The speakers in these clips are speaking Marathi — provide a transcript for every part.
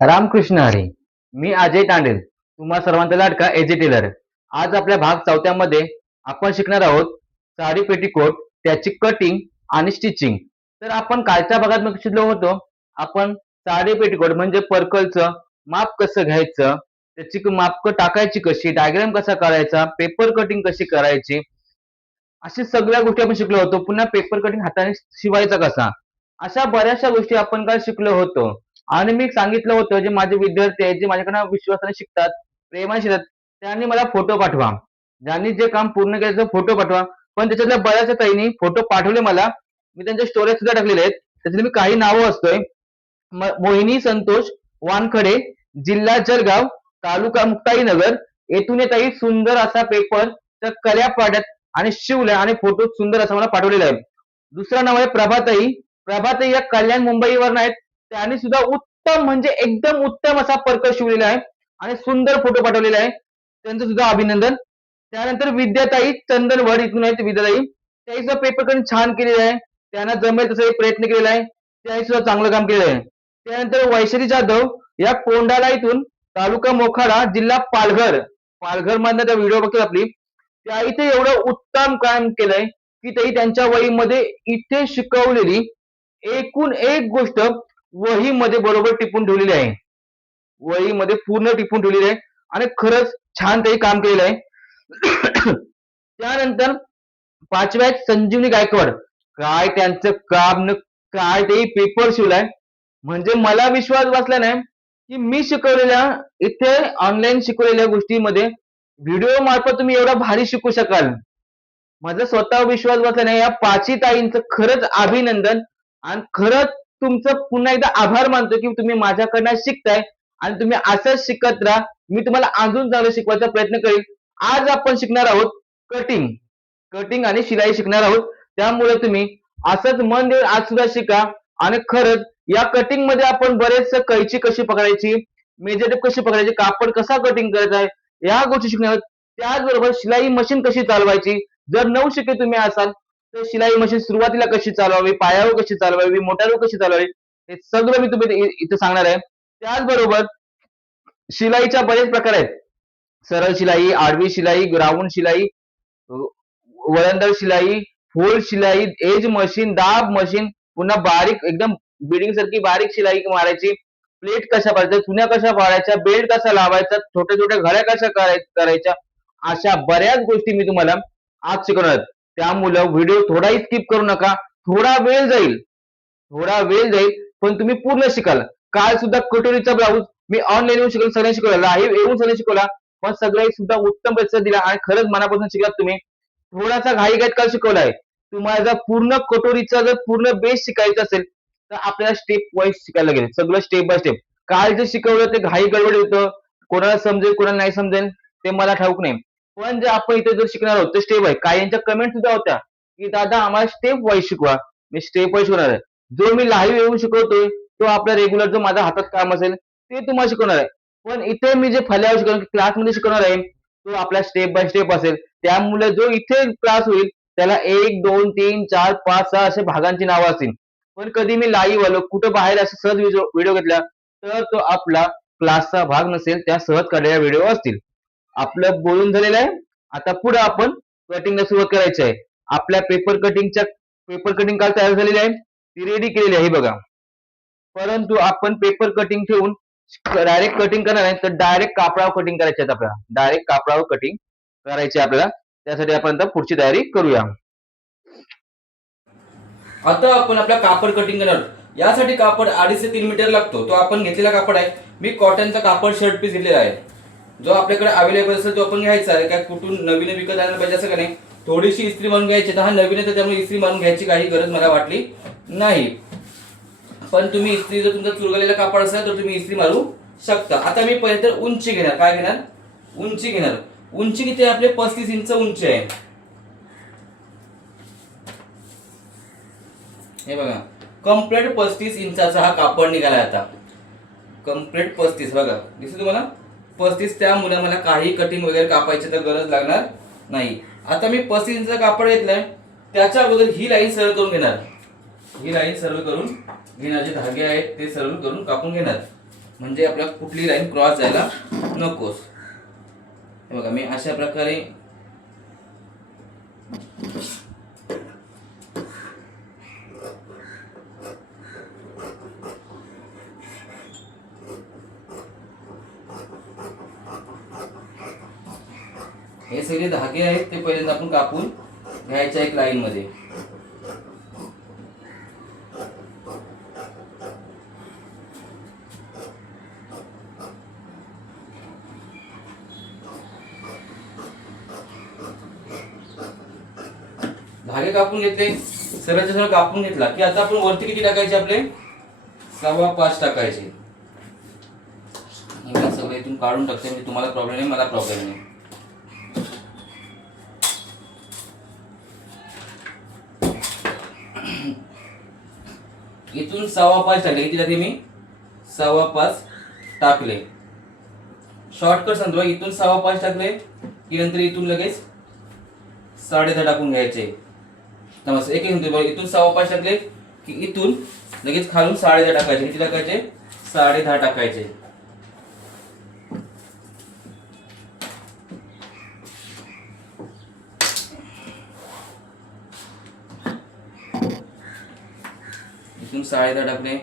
रामकृष्ण हरी. मी अजय तांडेल, तुम्हा सर्वांचा लाडका एजे टेलर. आज आपल्या भाग 4 आपण शिकणार आहोत साडी पेटीकोट, त्याची कटिंग आणि स्टिचिंग. तर आपण कालच्या भागात शिकलो होतो. आपण साडी पेटीकोट म्हणजे पर्कलचं माप कसं घ्यायचं, त्याची माप टाकायची कशी, डायग्राम कसा करायचा, पेपर कटिंग कशी करायची, अशा सगळ्या गोष्टी आपण शिकलो होतो. पुन्हा पेपर कटिंग हाताने शिवायचा कसा, अशा बऱ्याचशा गोष्टी आपण काल शिकलो होतो. आणि मी सांगितलं होतं जे माझे विद्यार्थी आहेत, जे माझ्याकडे विश्वासाने शिकतात, प्रेमाने शिकतात, त्यांनी मला फोटो पाठवा. ज्यांनी जे काम पूर्ण केलं फोटो पाठवा. पण त्याच्यातल्या बऱ्याचशा ताईंनी फोटो पाठवले मला. मी त्यांचे स्टोरेज सुद्धा टाकलेले आहेत. त्याच्यात मी काही नावं असतोय. मोहिनी संतोष वानखडे, जिल्हा जळगाव, तालुका मुक्ताईनगर. येथून ताई सुंदर असा पेपर त्या कल्या पाड्यात आणि शिवल्या आणि फोटो सुंदर असा मला पाठवलेला आहे. दुसरा नाव आहे प्रभाताई. प्रभाताई या कल्याण मुंबईवर आहेत. त्यांनी सुद्धा उत्तम म्हणजे एकदम उत्तम असा पर्कल शिवलेला आहे आणि सुंदर फोटो पाठवलेला आहे. त्यांचं सुद्धा अभिनंदन. त्यानंतर विद्याताई चंदनवड इथून आहेत विद्याताई. त्यांनी सुद्धा पेपर कटिंग छान केलेला आहे. त्यांना जमेल तसा प्रयत्न केलेला आहे. त्यांनी सुद्धा चांगलं काम केलेलं आहे. त्यानंतर वैशाली जाधव या कोंडाला इथून, तालुका मोखाडा, जिल्हा पालघर. पालघर मधनं त्या व्हिडिओ बघतात आपली. त्या इथे एवढं उत्तम काम केलंय की ते त्यांच्या वहीमध्ये इथे शिकवलेली एकूण एक गोष्ट वहीमध्ये बरोबर टिपून ठेवलेली आहे. वहीमध्ये पूर्ण टिपून ठेवलेली आहे आणि खरंच छान ते काम केलेलं आहे. त्यानंतर 5व्या संजीवनी गायकवाड. काय त्यांचं काम न काय ते पेपर शिवलाय म्हणजे मला विश्वास बसला नाही की मी शिकवलेल्या इथे ऑनलाईन शिकवलेल्या गोष्टीमध्ये व्हिडिओ मार्फत तुम्ही एवढा भारी शिकू शकाल. माझा स्वतः विश्वास बसला नाही. या 5 ताईंचं खरंच अभिनंदन आणि खरंच तुमचं पुन्हा एकदा आभार मानतो की तुम्ही माझ्याकडनं शिकताय आणि तुम्ही असंच शिकत राहा. मी तुम्हाला अजून चांगलं शिकवायचा प्रयत्न करेल. आज आपण शिकणार आहोत कटिंग कटिंग आणि शिलाई शिकणार आहोत. त्यामुळे तुम्ही असंच मन देऊन आज सुद्धा शिका. आणि खरंच या कटिंग मध्ये आपण बरेच कैची कशी पकडायची, मेजरटेप कशी पकडायची, कापड कसा कटिंग करायचा आहे, या गोष्टी शिकणार आहोत. त्याचबरोबर शिलाई मशीन कशी चालवायची. जर नवशिके तुम्ही असाल तर शिलाई मशीन सुरुवातीला कशी चालवावी, पायावर कशी चालवावी, मोटारवर कशी चालवावी, हे सगळं मी तुम्ही इथे सांगणार आहे. त्याचबरोबर शिलाईच्या बरेच प्रकार आहेत. सरळ शिलाई, आडवी शिलाई, राऊंड शिलाई, वळणदार शिलाई, फोल्ड शिलाई, एज मशीन, दाब मशीन, पुन्हा बारीक एकदम बिडिंग सारखी बारीक शिलाई मारायची, प्लेट कशा पाडायच्या, चुन्या कशा पाडायच्या, बेल्ट कसा लावायचा, छोट्या छोट्या घड्या कशा करायच्या, अशा बऱ्याच गोष्टी मी तुम्हाला आज शिकवणार. त्यामुळं व्हिडिओ थोडाही स्किप करू नका. थोडा वेळ जाईल पण तुम्ही पूर्ण शिकाल. काल सुद्धा कटोरीचा ब्लाऊज मी ऑनलाईन येऊन शिकवला, सगळ्यांनी शिकवला, लाईव्ह येऊन सगळ्यांनी शिकवला, पण सगळ्यांनी सुद्धा उत्तम प्रतिसाद दिला आणि खरंच मनापासून शिकलात तुम्ही. थोडासा घाईघाईत काल शिकवलाय. तुम्हाला जर पूर्ण कटोरीचा जर पूर्ण बेस शिकायचा असेल तर आपल्याला स्टेप वाईज शिकायला लागेल. सगळं स्टेप बाय स्टेप. काल जे शिकवलं ते घाई गडबड होतं. कोणाला समजेल कोणाला नाही समजेल ते मला ठाऊक नाही. पण जे आपण इथे जर शिकणार आहोत ते स्टेप आहे. काहींच्या कमेंट सुद्धा होत्या की दादा आम्हाला स्टेप वाईज शिकवा. मी स्टेप वाईज शिकवणार आहे. जो मी लाईव्ह येऊन शिकवतोय तो आपला रेग्युलर जो माझा हातात काम असेल ते तुम्हाला शिकवणार आहे. पण इथे मी जे फल्यावर शिकवणार क्लासमध्ये शिकवणार आहे तो आपला स्टेप बाय स्टेप असेल. त्यामुळे जो इथे क्लास होईल त्याला 1, 2, 3, 4, 5, 6 असे भागांची नावं असतील. पण कधी मी लाईव्ह आलो कुठं बाहेर असं सहज व्हिडिओ घेतला तर तो आपला क्लासचा भाग नसेल, त्या सहज काढलेल्या व्हिडिओ असतील. आपलं बोलून झालेलं आहे. आता पुढे आपण कटिंगला सुरुवात करायची आहे. आपल्या पेपर कटिंग काल तयार झालेली आहे, ती रेडी केलेली आहे बघा. परंतु आपण पेपर कटिंग ठेवून डायरेक्ट कटिंग करणार आहे तर डायरेक्ट कापडावर कटिंग करायची आहे. आपल्याला डायरेक्ट कापडावर कटिंग करायची आपल्याला. त्यासाठी आपण आता पुढची तयारी करूया. आता आपण आपला कापड कटिंग करणार. यासाठी कापड 2.5 ते 3 मीटर लागतो. तो आपण घेतलेला कापड आहे. मी कॉटनचा कापड शर्ट पीस घेतलेला आहे. जो आपल्याकडे अवेलेबल असेल तो आपण घ्यायचा आहे. काय कुठून नवीन विकत आणायला पाहिजे असं का नाही. थोडीशी इस्त्री मारून घ्यायची. तर हा नवीन आहे तर त्यामुळे इस्त्री मारून घ्यायची काही गरज मला वाटली नाही. पण तुम्ही इस्त्री जर तुमचा चुरगलेला कापड असेल तर तुम्ही इस्त्री मारू शकता. आता मी पहिले तर उंची घेणार. काय घेणार? उंची घेणार. उंची किती आहे? आपले 35 इंच उंची आहे. हे बघा कम्प्लीट 35 इंचाचा हा कापड निघाला. आता कम्प्लीट 35 बघा दिसतं तुम्हाला 35. त्यामुळे मला काही कटिंग वगैरे कापायची तर गरज लागणार नाही. आता मी 35 इंचाचा कापड घेतलाय. त्याच्या अगोदर ही लाईन सरळ करून घेणार. ही लाईन सरळ करून घेणार. जे धागे आहेत ते सरळ करून कापून घेणार. म्हणजे आपल्याला कुठली लाईन क्रॉस जायला नकोस. हे बघा मी अशा प्रकारे हे सगळे धागे आहेत ते पहिल्यांदा आपण कापून घ्यायच्या एक लाईन मध्ये. धागे कापून घेतले, सरळच्या सरळ कापून घेतला की आता आपण वरती किती टाकायचे आपले 5.25 टाकायचे. मी सगळं इथून काढून टाकते म्हणजे तुम्हाला प्रॉब्लेम नाही मला प्रॉब्लेम नाही. इथून 5.25 टाकले. किती टाकले मी 5.25 टाकले. शॉर्टकट सांगतो, इथून 5.25 टाकले की नंतर इथून लगेच 10.5 टाकून घ्यायचे. नमस्ते एक इथून 5.25 टाकले की इथून लगेच खालून 10.5 टाकायचे. किती टाकायचे 10.5 टाकायचे. इथून 10.5 टाकले.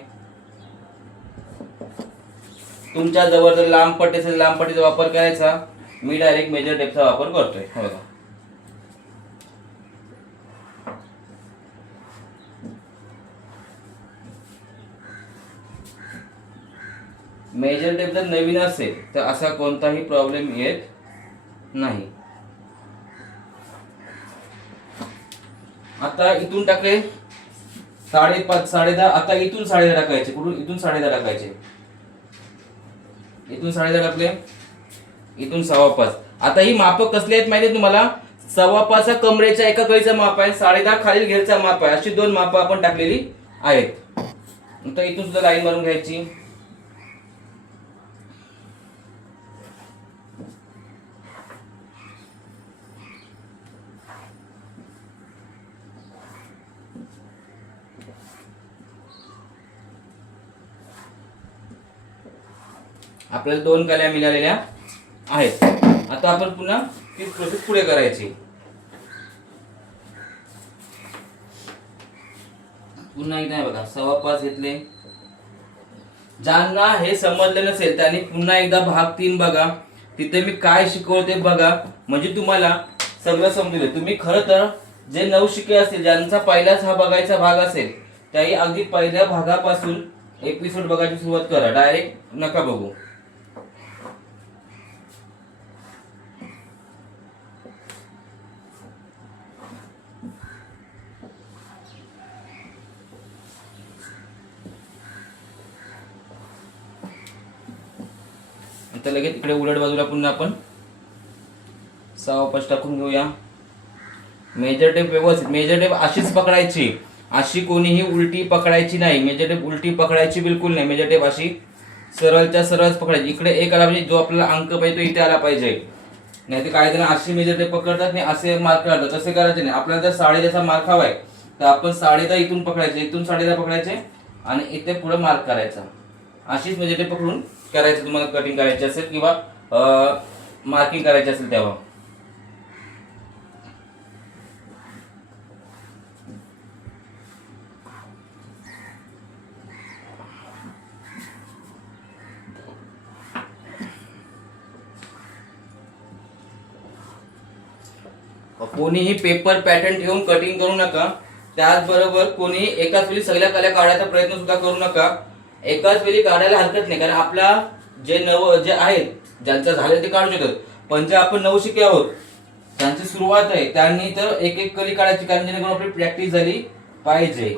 तुमच्या जवळ जर लांब पट्टी असेल लांब पट्टीचा वापर करायचा. मी डायरेक्ट मेजर टेपचा वापर करतोय. बघा मेजर टेप जर नवीन असेल तर असा कोणताही प्रॉब्लेम येत नाही. आता इथून टाकले 5.5 10.5. आता इथून 10.5 टाकायचे. कुठून इथून 10.5 टाकायचे. इथून 10.5 टाकले. इथून 5.25. आता ही माप कसली आहेत माहिती तुम्हाला. 5.25 कमरेच्या एका कळीचा माप आहे, 10.5 खालील घेरचा माप आहे. अशी दोन माप आपण टाकलेली आहेत. आता इथून सुद्धा लाईन मारून घ्यायची. आपल्याला 2 कल्या मिळालेल्या आहेत. आता आपण पुन्हा तीच प्रोसेस पुढे करायची. पुन्हा एकदा बघा 5.25 घेतले. ज्यांना हे समजलं नसेल त्यांनी पुन्हा एकदा भाग 3 बघा. तिथे मी काय शिकवते बघा, म्हणजे तुम्हाला सगळं समजेल. तुम्ही खरं तर जे नवशिके असतील ज्यांचा पहिलाच हा बघायचा भाग असेल त्याही अगदी पहिल्या भागापासून एपिसोड बघायची सुरुवात करा. डायरेक्ट नका बघू. आता लगेच इकडे उलट बाजूला पुन्हा आपण 5.25 टाकून घेऊया. मेजर टेप व्यवस्थित. मेजर टेप अशीच पकडायची, अशी कोणीही उलटी पकडायची नाही. मेजर टेप उलटी पकडायची बिलकुल नाही. मेजर टेप अशी सरळच्या सरळच पकडायची. इकडे एक आला पाहिजे, जो आपल्याला अंक पाहिजे तो इथे आला पाहिजे. नाही तर काही जण अशी मेजर टेप पकडतात आणि असे मार्क काढतात. तसे करायचे नाही. आपल्याला जर 10.5 मार्क हवाय तर आपण 10.5 इथून पकडायचे, इथून 10.5 पकडायचे आणि इथे पुढे मार्क करायचा. अशीच मेजर टेप पकडून करायचं. तुम्हाला कटिंग करायची असेल किंवा मार्किंग करायची असेल तेव्हा. कोणीही पेपर पॅटर्न ठेवून कटिंग करू नका. त्याचबरोबर कोणीही एकाच वेळी सगळ्या कल्या काढायचा प्रयत्न सुद्धा करू नका. एकाच वेळी काढायला हरकत नाही, कारण आपला जे आहेत ज्यांचं झाले ते काढू शकतात. पण जे आपण नवशिके आहोत ज्यांची सुरुवात आहे त्यांनी तर एक एक कली काढायची, कारण जेणेकरून आपली प्रॅक्टिस झाली पाहिजे.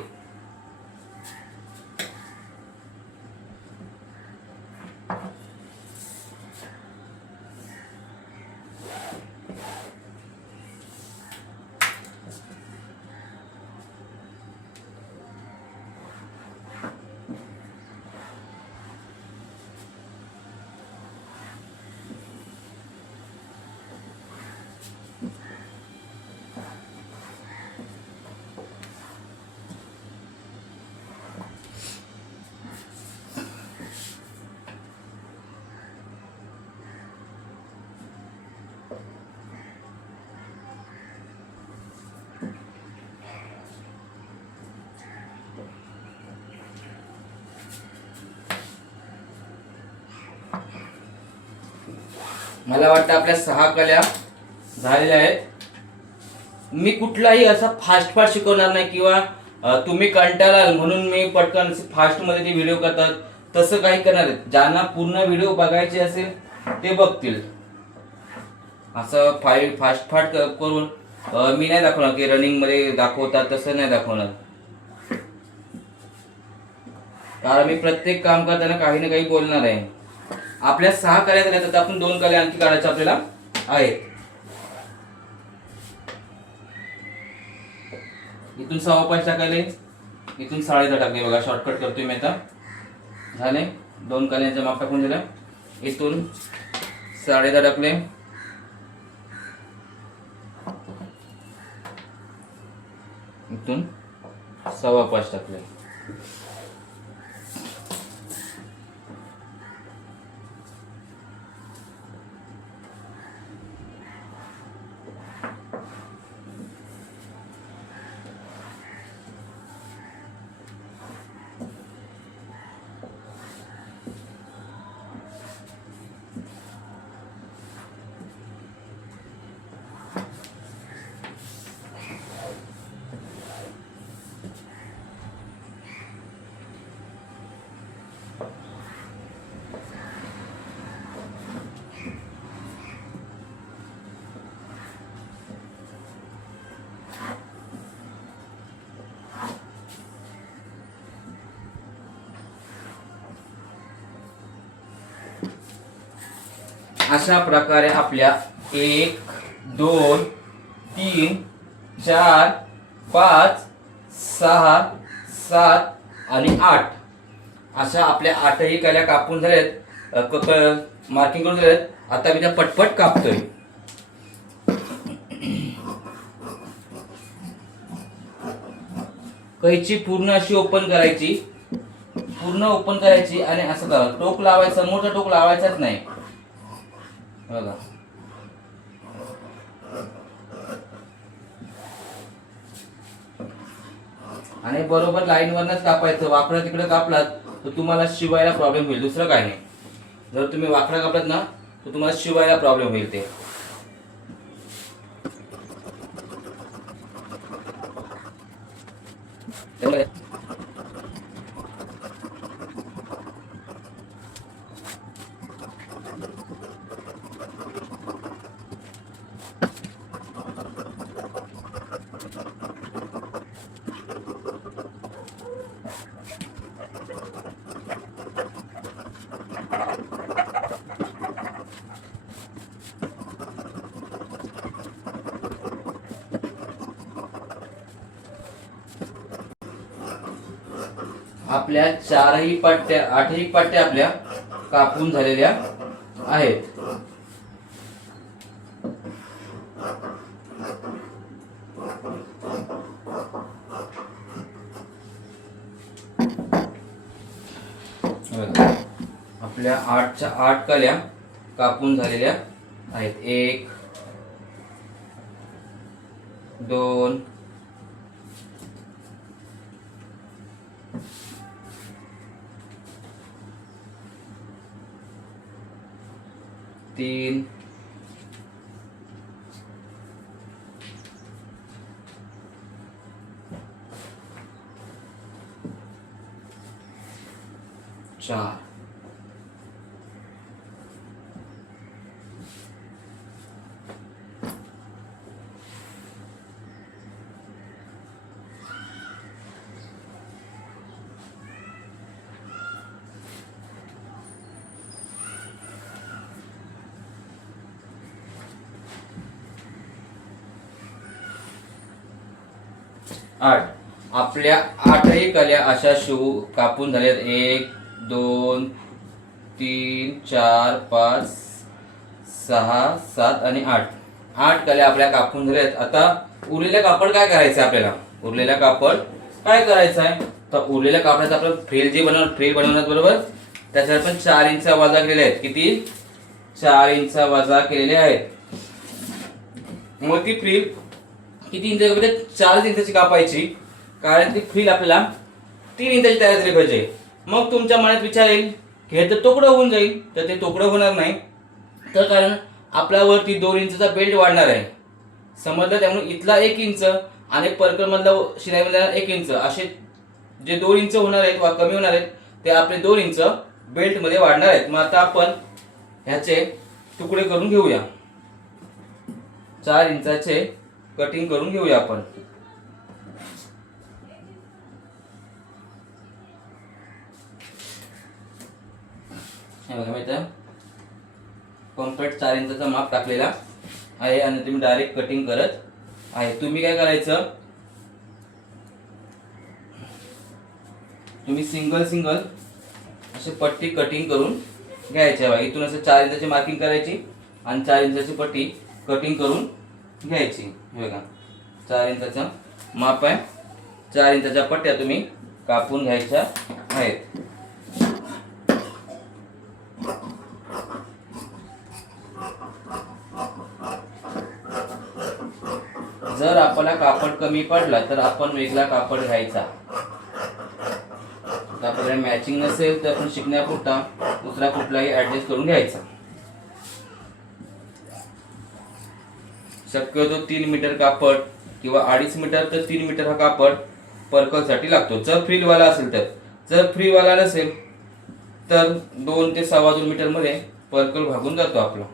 मला वाटतं आपल्या 6 कल्या झालेल्या आहेत. मी कुठलाही असा फास्ट शिकवणार नाही किंवा तुम्ही कंटाळाल म्हणून मी पटकन फास्टमध्ये ते व्हिडिओ करतात तसं काही करणार आहे. ज्यांना पूर्ण व्हिडिओ बघायचे असेल ते बघतील. असं फास्ट करून मी नाही दाखवणार की रनिंगमध्ये दाखवतात तसं नाही दाखवणार. कारण मी प्रत्येक काम करताना काही ना काही बोलणार आहे. आपल्या 6 कल्या झाल्या तर आपण 2 कल्या आणखी काढायच्या आपल्याला आहेत. इथून 5.25 टाकले, इथून 10.5 टाकले. बघा शॉर्टकट करतोय मी आता. झाले 2 कल्यांचा माप टाकून दिला. इथून 10.5 टाकले, इथून 5.25 टाकले. अशा प्रकारे आपल्या 1 2 3 4 5 6 7 आणि 8 अशा आपल्या 8ही कल्या कापून झाल्यात. मार्किंग करून झाल्यात. आता मी त्या पटपट कापतोय. कैची पूर्ण अशी ओपन करायची, पूर्ण ओपन करायची आणि असं करा. टोक लावायचं, समोरचा टोक लावायचाच नाही. बघा आणि बरोबर लाईन वरनच कापायचं. वाकडं तिकडे कापलात तर तुम्हाला शिवायला प्रॉब्लेम होईल, दुसरं काय नाही. जर तुम्ही वाकडं कापलात ना तर तुम्हाला शिवायला प्रॉब्लेम होईल. ते आपल्या 4ही पट्ट्या 8ही पट्ट्या आपल्या कापून झालेल्या आहेत. आपल्या 8च्या 8 कल्या कापून झालेल्या आहेत. 1 2 3 4 8 आपल्या 8ही कल्या अशा कापून झाल्यात. 1 2 3 4 5 6 7 आणि 8 कल्या आपल्या कापून झाल्यात. आता उरलेल्या कापड काय करायचं आपल्याला? उरलेल्या कापड काय करायचं आहे तर उरलेल्या कापडाचा आपण फ्रिल बनवणार बरोबर. त्याच्यात आपण 4 इंच वजा केलेले आहेत. किती? 4 इंच वजा केलेले आहेत. मग ती फ्रिल किती इंच? 4 इंचाची कापायची. कारण ती फ्रिल आपल्याला 3 इंचाची तयार झाली पाहिजे. मग तुमच्या मनात विचार येईल की हे तर तोकडं होऊन जाईल. तर ते तोकडं होणार नाही. तर कारण आपल्यावरती 2 इंचचा बेल्ट वाढणार आहे, समजलं. त्यामुळे इथला 1 इंच आणि पर्कल मधला शिलाईमधला 1 इंच असे जे 2 इंच होणार आहेत वा कमी होणार आहेत ते आपले 2 इंच बेल्ट मध्ये वाढणार आहेत. मग आता आपण ह्याचे तुकडे करून घेऊया. 4 इंचाचे कटिंग करून घेऊया आपण. हे बघा मी इथं कॉम्पॅक्ट 4 इंचाचा माप टाकलेला आहे आणि तुम्ही डायरेक्ट कटिंग करत आहे. तुम्ही काय करायचं, तुम्ही सिंगल असे पट्टी कटिंग करून घ्यायची आहे. इथून असं 4 इंचाची मार्किंग करायची आणि 4 इंचाची पट्टी कटिंग करून घ्यायची. हे बघा 4 इंचाचा माप आहे. 4 इंचाच्या पट्ट्या तुम्ही कापून घ्यायच्या आहेत. जर आपल्याला कापड कमी पडला तर आपण वेगळा कापड घ्यायचा. आपल्याला मॅचिंग नसेल तर आपण शिकण्यापुरता दुसरा कुठलाही ऍडजस्ट करून घ्यायचा. शक्यतो 3 मीटर कापड किंवा 2.5 मीटर तर 3 मीटर हा कापड पर्कलसाठी लागतो. जर फ्रीलवाला असेल तर. जर फ्रीवाला नसेल तर 2 ते 2.25 मीटर मध्ये पर्कल भागून जातो आपला.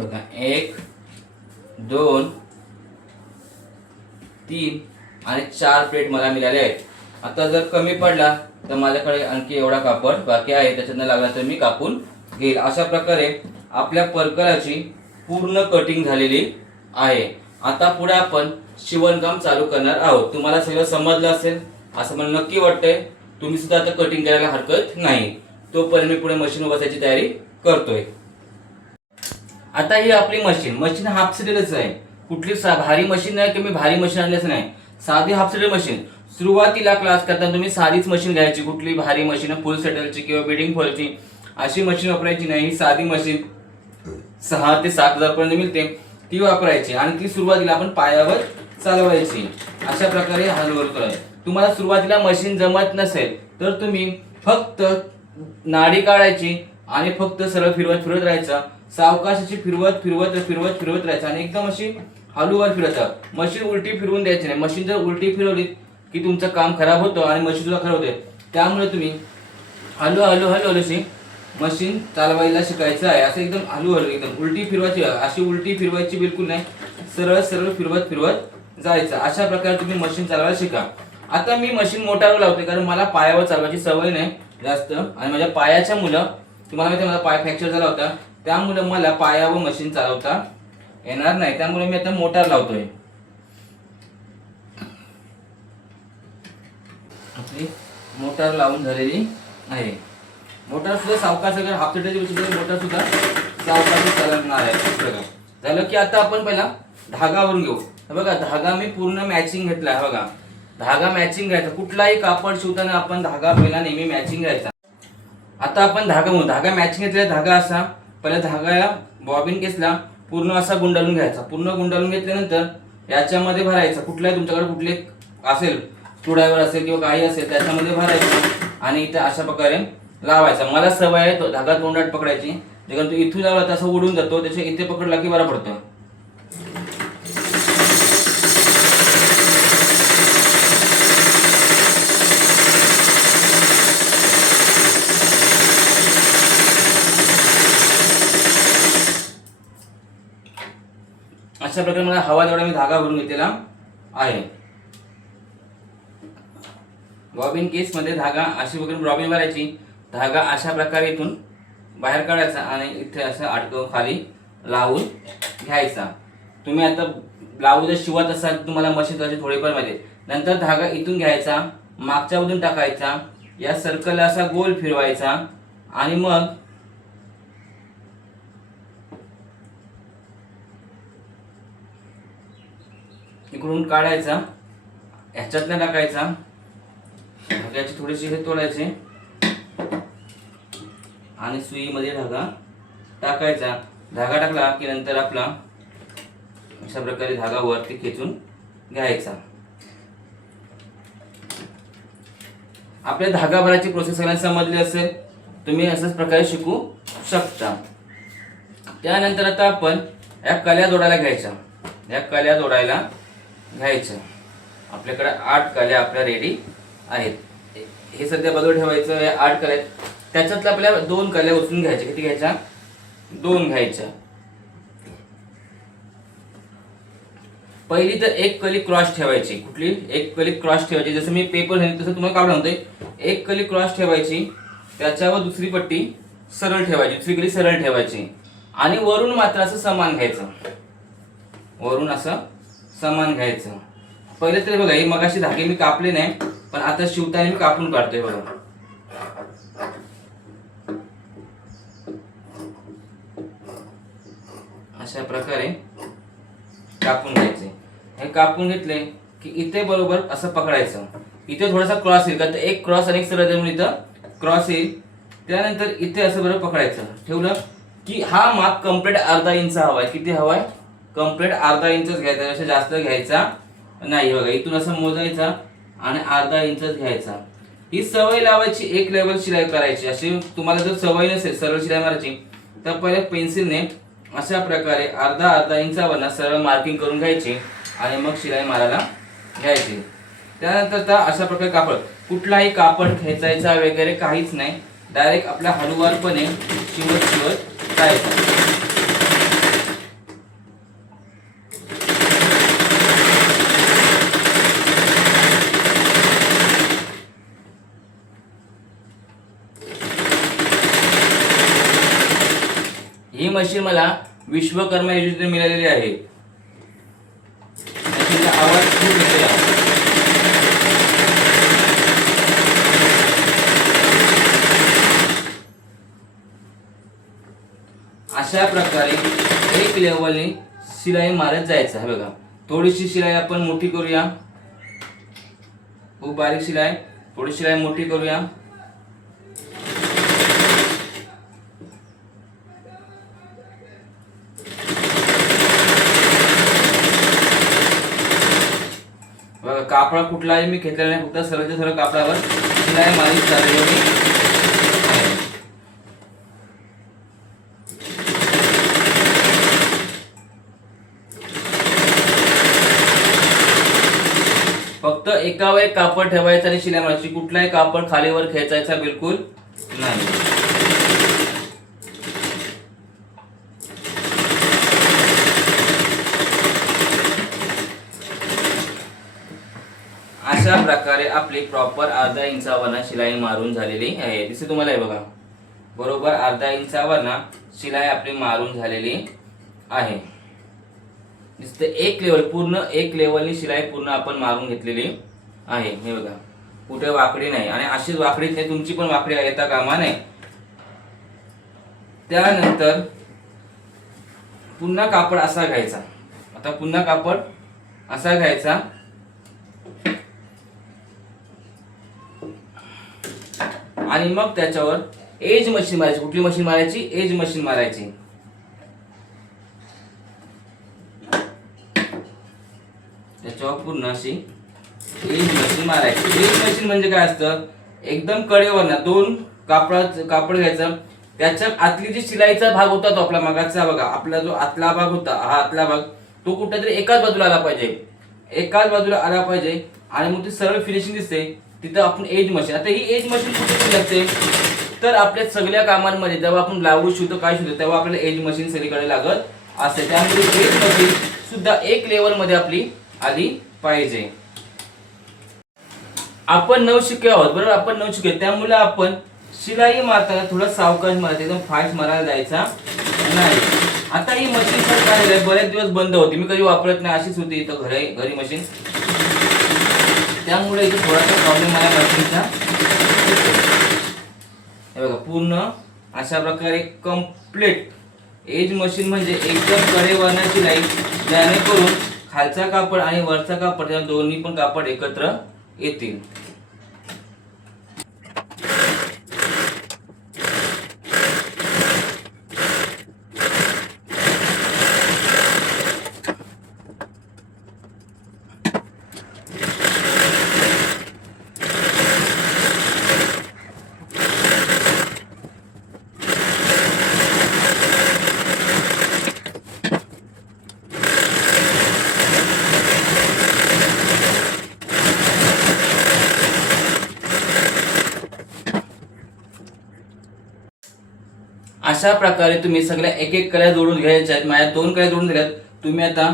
बघा 1 2 3 आणि 4 प्लेट मला मिळाले आहेत. आता जर कमी पडला तर माझ्याकडे आणखी एवढा कापड बाकी आहे, त्याच्यातनं लागला तर मी कापून घेईल. अशा प्रकारे आपल्या पर्कलाची पूर्ण कटिंग झालेली आहे. आता पुढे आपण शिवणकाम चालू करणार आहोत. तुम्हाला सगळं समजलं असेल असं मला नक्की वाटतंय. तुम्ही सुद्धा आता कटिंग करायला हरकत नाही. तोपर्यंत मी पुढे मशीनवर बसायची तयारी करतोय. आता ही आपली मशीन हाफ सिलेच आहे. कुठली भारी मशीन नाही की मी भारी मशीन आणलीच नाही. साधी हाफ सिलेट मशीन. सुरुवातीला क्लास करताना तुम्ही साधीच मशीन घ्यायची. कुठली भारी मशीन फुल सेटलची किंवा बिडिंग फॉलची अशी मशीन वापरायची नाही. ही साधी मशीन 6 ते 7 हजार पर्यंत मिळते ती वापरायची आणि ती सुरुवातीला आपण पायावर चालवायची. अशा प्रकारे हलवल करायची. तुम्हाला सुरुवातीला मशीन जमत नसेल तर तुम्ही फक्त नाडी काढायची आणि फक्त सरळ फिरवत राहायचं. सावकाशाची फिरवत राहायचं आणि एकदम अशी हलूवर फिरवायचं. मशीन उलटी फिरवून द्यायची नाही. मशीन जर उलटी फिरवली की तुमचं काम खराब होतं आणि मशीन सुद्धा खराब होते. त्यामुळे तुम्ही हलू अशी मशीन चालवायला शिकायचं आहे. असं एकदम हलू एकदम उलटी फिरवायची. अशी उलटी फिरवायची बिलकुल नाही. सरळ फिरवत जायचं. अशा प्रकारे तुम्ही मशीन चालवायला शिका. आता मी मशीन मोटारवर लावते कारण मला पायावर चालवायची सवय नाही जास्त आणि माझ्या पायाच्या मुलं तुम्हाला माहिती माझा पाय फ्रॅक्चर झाला होता त्यामुळे मला पायावर मशीन चालवता येणार नाही. त्यामुळे मी आता मोटार लावतोय. आपली मोटार लावून झालेली आहे. मोटार सुद्धा सावकाश हाफ सिलेटची मोटार सुद्धा सावकाश चालवणार आहे. झालं की आता आपण पहिला धागावरून घेऊ. बघा धागा मी पूर्ण मॅचिंग घेतला आहे. बघा धागा मॅचिंग घ्यायचा. कुठलाही कापड शिवताना आपण धागा पहिला नेहमी मॅचिंग घ्यायचा. आता आपण धागा मॅचिंग घेतलेला धागा असा पहिला धागा बॉबिन केसला पूर्ण असा गुंडाळून घ्यायचा. पूर्ण गुंडाळून घेतल्यानंतर याच्यामध्ये भरायचा. कुठलाही तुमच्याकडे कुठले असेल स्क्रूड्रायव्हर असेल किंवा काही असेल त्याच्यामध्ये भरायचं आणि इथे अशा प्रकारे लावायचा. मला सवय आहे तो धागा तोंडात पकडायची. जेव्हा तू इथून लावला तसं उडून जातो. त्याच्या इथे पकडला की बरा पडतो. अशा प्रकारे मला हवा जेवढा मी धागा भरून घेतलेला आहे. बॉबिन केस मध्ये धागा अशी वगैरे बॉबिन भरायची. धागा अशा प्रकारे इथून बाहेर काढायचा आणि इथे असं अडकवून खाली लावून घ्यायचा. तुम्ही आता ब्लाऊज शिवत असाल तुम्हाला मशीन करायची थोडीफार माहिती. नंतर धागा इथून घ्यायचा मागच्या बाजून टाकायचा. या सर्कलला असा गोल फिरवायचा आणि मग इकडून काढायचा. ह्याच्यातनं टाकायचा. धाग्याची थोडीशी हे तोडायचे आणि सुईमध्ये धागा टाकायचा. धागा टाकला की नंतर आपला अशा प्रकारे धागा वरती खेचून घ्यायचा. आपल्या धागा भराची प्रोसेस सगळ्यांना समजली असेल. तुम्ही अशाच प्रकारे शिकू शकता. त्यानंतर आता आपण या कल्या जोडायला घ्यायच्या. या कल्या जोडायला घ्यायच्या. आपल्याकडे 8 कल्या आपल्या रेडी आहेत. हे सध्या बाजूला ठेवायचं. या 8 कल्या त्याच्यातल्या आपल्याला 2 कल्या उचलून घ्यायच्या. किती घ्यायच्या? 2 घ्यायच्या. पहिली तर एक कली क्रॉस ठेवायची. कुठली? एक कली क्रॉस ठेवायची. जसं मी पेपर घेईन तसं तुम्हाला काढून आणतोय. एक कली क्रॉस ठेवायची, त्याच्यावर दुसरी पट्टी सरळ ठेवायची, दुसरी कली सरळ ठेवायची आणि वरून मात्र असं समान घ्यायचं. वरून असं समान घ्यायचं. पहिले तरी बघा, हे मगाशी धागे मी कापले नाही, पण आता शिवताना मी कापून काढतोय बघा. अशा प्रकारे कापून घ्यायचे. हे कापून घेतले की इथे बरोबर असं पकडायचं. इथे थोडासा क्रॉस येईल का, तर एक क्रॉस आणि एक सरळ देऊन इथं क्रॉस येईल. त्यानंतर इथे असं बरोबर पकडायचं. ठेवलं की हा माप कम्प्लीट अर्धा इंच हवाय. किती हवाय? कम्प्लीट अर्धा इंचच घ्यायचा, त्यापेक्षा जास्त घ्यायचा नाही. बघा, इथून असं मोजायचा आणि अर्धा इंचच घ्यायचा. ही सवय लावायची. एक लेवल शिलाई करायची. अशी तुम्हाला जर सवय नसेल सरळ शिलाई मारायची, तर पहिले पेन्सिलने अशा प्रकारे अर्धा इंचावर सरळ मार्किंग करून घ्यायची आणि मग शिलाई मारायला घ्यायची. त्यानंतर अशा प्रकारे कापड, कुठलाही कापड खेचायचा वगैरे काहीच नाही. डायरेक्ट आपल्या हळूवारपणे शिवत जायचं. ही मशीन मला विश्वकर्मा योजनेतून मिळालेली आहे. मशीनचा आवाज खूप येतो. अशा प्रकारे एक लेवलने शिलाई मारत जायचं. हे बघा, थोडीशी शिलाई आपण मोठी करूया. खूप बारीक शिलाई, थोडी शिलाई मोठी करूया. बघा, कापड कुठलाही मी घेतलेला नाही, फक्त सरळ सरळ कापडावर शिलाई मारी चाललेली आहे. फक्त एकावर एक कापड ठेवायचं आणि शिलाई मारायची. कुठलाही कापड खालीवर खेचायचा बिलकुल नाही. अशा प्रकारे आपली प्रॉपर अर्धा इंचावर शिलाई मारून झालेली आहे. दिसते तुम्हाला? हे बघा, बरोबर अर्धा इंचावर शिलाई आपली मारून झालेली आहे. दिसते एक लेवल, पूर्ण एक लेवलनी शिलाई पूर्ण आपण मारून घेतलेली आहे. हे बघा, कुठे वाकडी नाही आणि अशीच वाकडी नाही, तुमची पण वाकडी येता कामा नाही. त्यानंतर पुन्हा कापड असा घ्यायचा. आता पुन्हा कापड असा घ्यायचा आणि मग त्याच्यावर एज मशीन मारायची. कुठली मशीन मारायची? एज मशीन मारायची. त्याच्यावर पूर्ण अशी एज मशीन मारायची. एज मशीन म्हणजे काय असतं? एकदम कडेवर 2 कापड घ्यायचं. त्याच्या आतली जी शिलाईचा भाग होता तो आपला मागाचा बघा, आपला जो आतला भाग होता, हा आतला भाग तो कुठेतरी एकाच बाजूला आला पाहिजे. एकाच बाजूला आला पाहिजे आणि मग ती सरळ फिनिशिंग दिसते. तिथं आपण एज मशीन. आता ही एज मशीन कुठे लागते? तर आपल्या सगळ्या कामांमध्ये जेव्हा आपण ब्लाऊज शिवतो, काय शिवतो, तेव्हा आपल्याला एज मशीन सगळीकडे लागत असते. त्यामुळे एज मशीन सुद्धा एक लेवल मध्ये आपली आली पाहिजे. आपण नवशिके आहोत, बरोबर? आपण नवशिके, त्यामुळे आपण शिलाई मारताना थोडं सावकाश मारायचं, एकदम फास्ट मारायला जायचा नाही. आता ही मशीन सर काय झालंय, बरेच दिवस बंद होती, मी कधी वापरत नाही, अशीच होती इथं घरी मशीन. त्यामुळे इथं थोडासा प्रॉब्लेम मला मशीनचा. हे बघा, पूर्ण अशा प्रकारे कम्प्लीट एज मशीन म्हणजे एकदम कडेवरची शिलाई, जेणेकरून खालचा कापड आणि वरचा कापड या दोन्ही पण कापड एकत्र येतील. अशा प्रकारे तुम्ही सगळ्या एक एक कळ्या जोडून घ्यायच्या आहेत. माझ्या 2 कळ्या जोडून झाल्यात. तुम्ही आता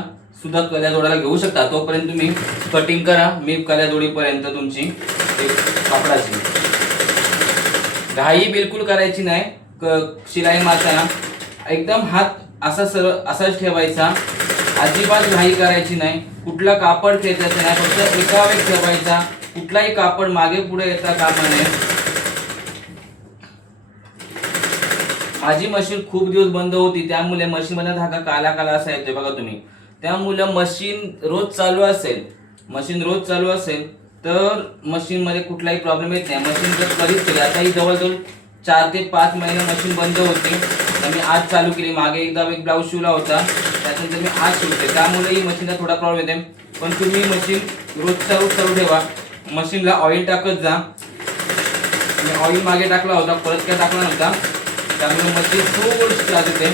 सुद्धा कळ्या जोडायला घेऊ शकता. तोपर्यंत तुम्ही कटिंग करा. मी कळ्या जोडीपर्यंत तुमची एक कापडाची घाई बिलकुल करायची नाही. शिलाई मारताना एकदम हात असा सरळ असाच ठेवायचा. अजिबात घाई करायची नाही. कुठला कापड खेचायचं नाही. फक्त एका वेळेस ठेवायचा. कुठलाही कापड मागे पुढे येता कामा नये. माझी मशीन खूप दिवस बंद होती, त्यामुळे मशीन मध्ये धागा काला काला असा येतोय बघा तुम्ही. त्यामुळे मशीन रोज चालू असेल तर मशीन मध्ये कुठलाही प्रॉब्लेम येत नाही. मशीन जर कधीच केली, आता ही जवळजवळ 4 ते 5 महिने मशीन बंद होती. तर मी आज चालू केली. मागे एकदा एक ब्लाऊज शिवला होता, त्याच्यानंतर मी आज शिवते. त्यामुळे ही मशीनला थोडा प्रॉब्लेम येते. पण तुम्ही मशीन रोजचा रोज चालू ठेवा. मशीनला ऑइल टाकत जा. मी ऑइल मागे टाकला होता, परत काय टाकला नव्हता. त्यामुळे मशीन थोडीशी चालते.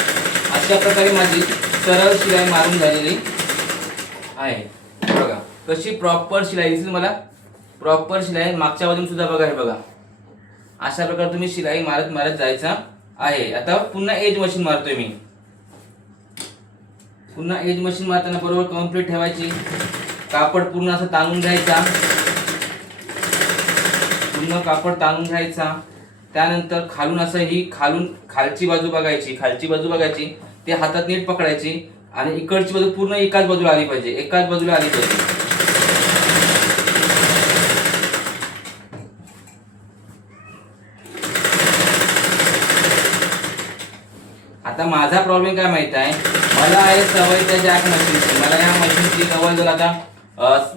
अशा प्रकारे माझी सरळ शिलाई मारून झालेली आहे. बघा कशी प्रॉपर शिलाई दिसेल मला. प्रॉपर शिलाई मागच्या बाजून सुद्धा बघा. हे बघा अशा प्रकारे तुम्ही शिलाई मारत मारत जायचा आहे. आता पुन्हा एज मशीन मारतोय मी. पुन्हा एज मशीन मारताना बरोबर कंप्लीट ठेवायची. कापड पूर्ण असं ताणून घ्यायचा. पूर्ण कापड ताणून घ्यायचा. त्यानंतर खालून असं ही खालची बाजू बघायची. ते हातात नीट पकडायची आणि इकडची बाजू पूर्ण एकाच बाजूला आली पाहिजे. आता माझा प्रॉब्लेम काय माहित आहे, मला आहे सवय त्या जॅक मशीनची. मला या मशीनची जवळजवळ आता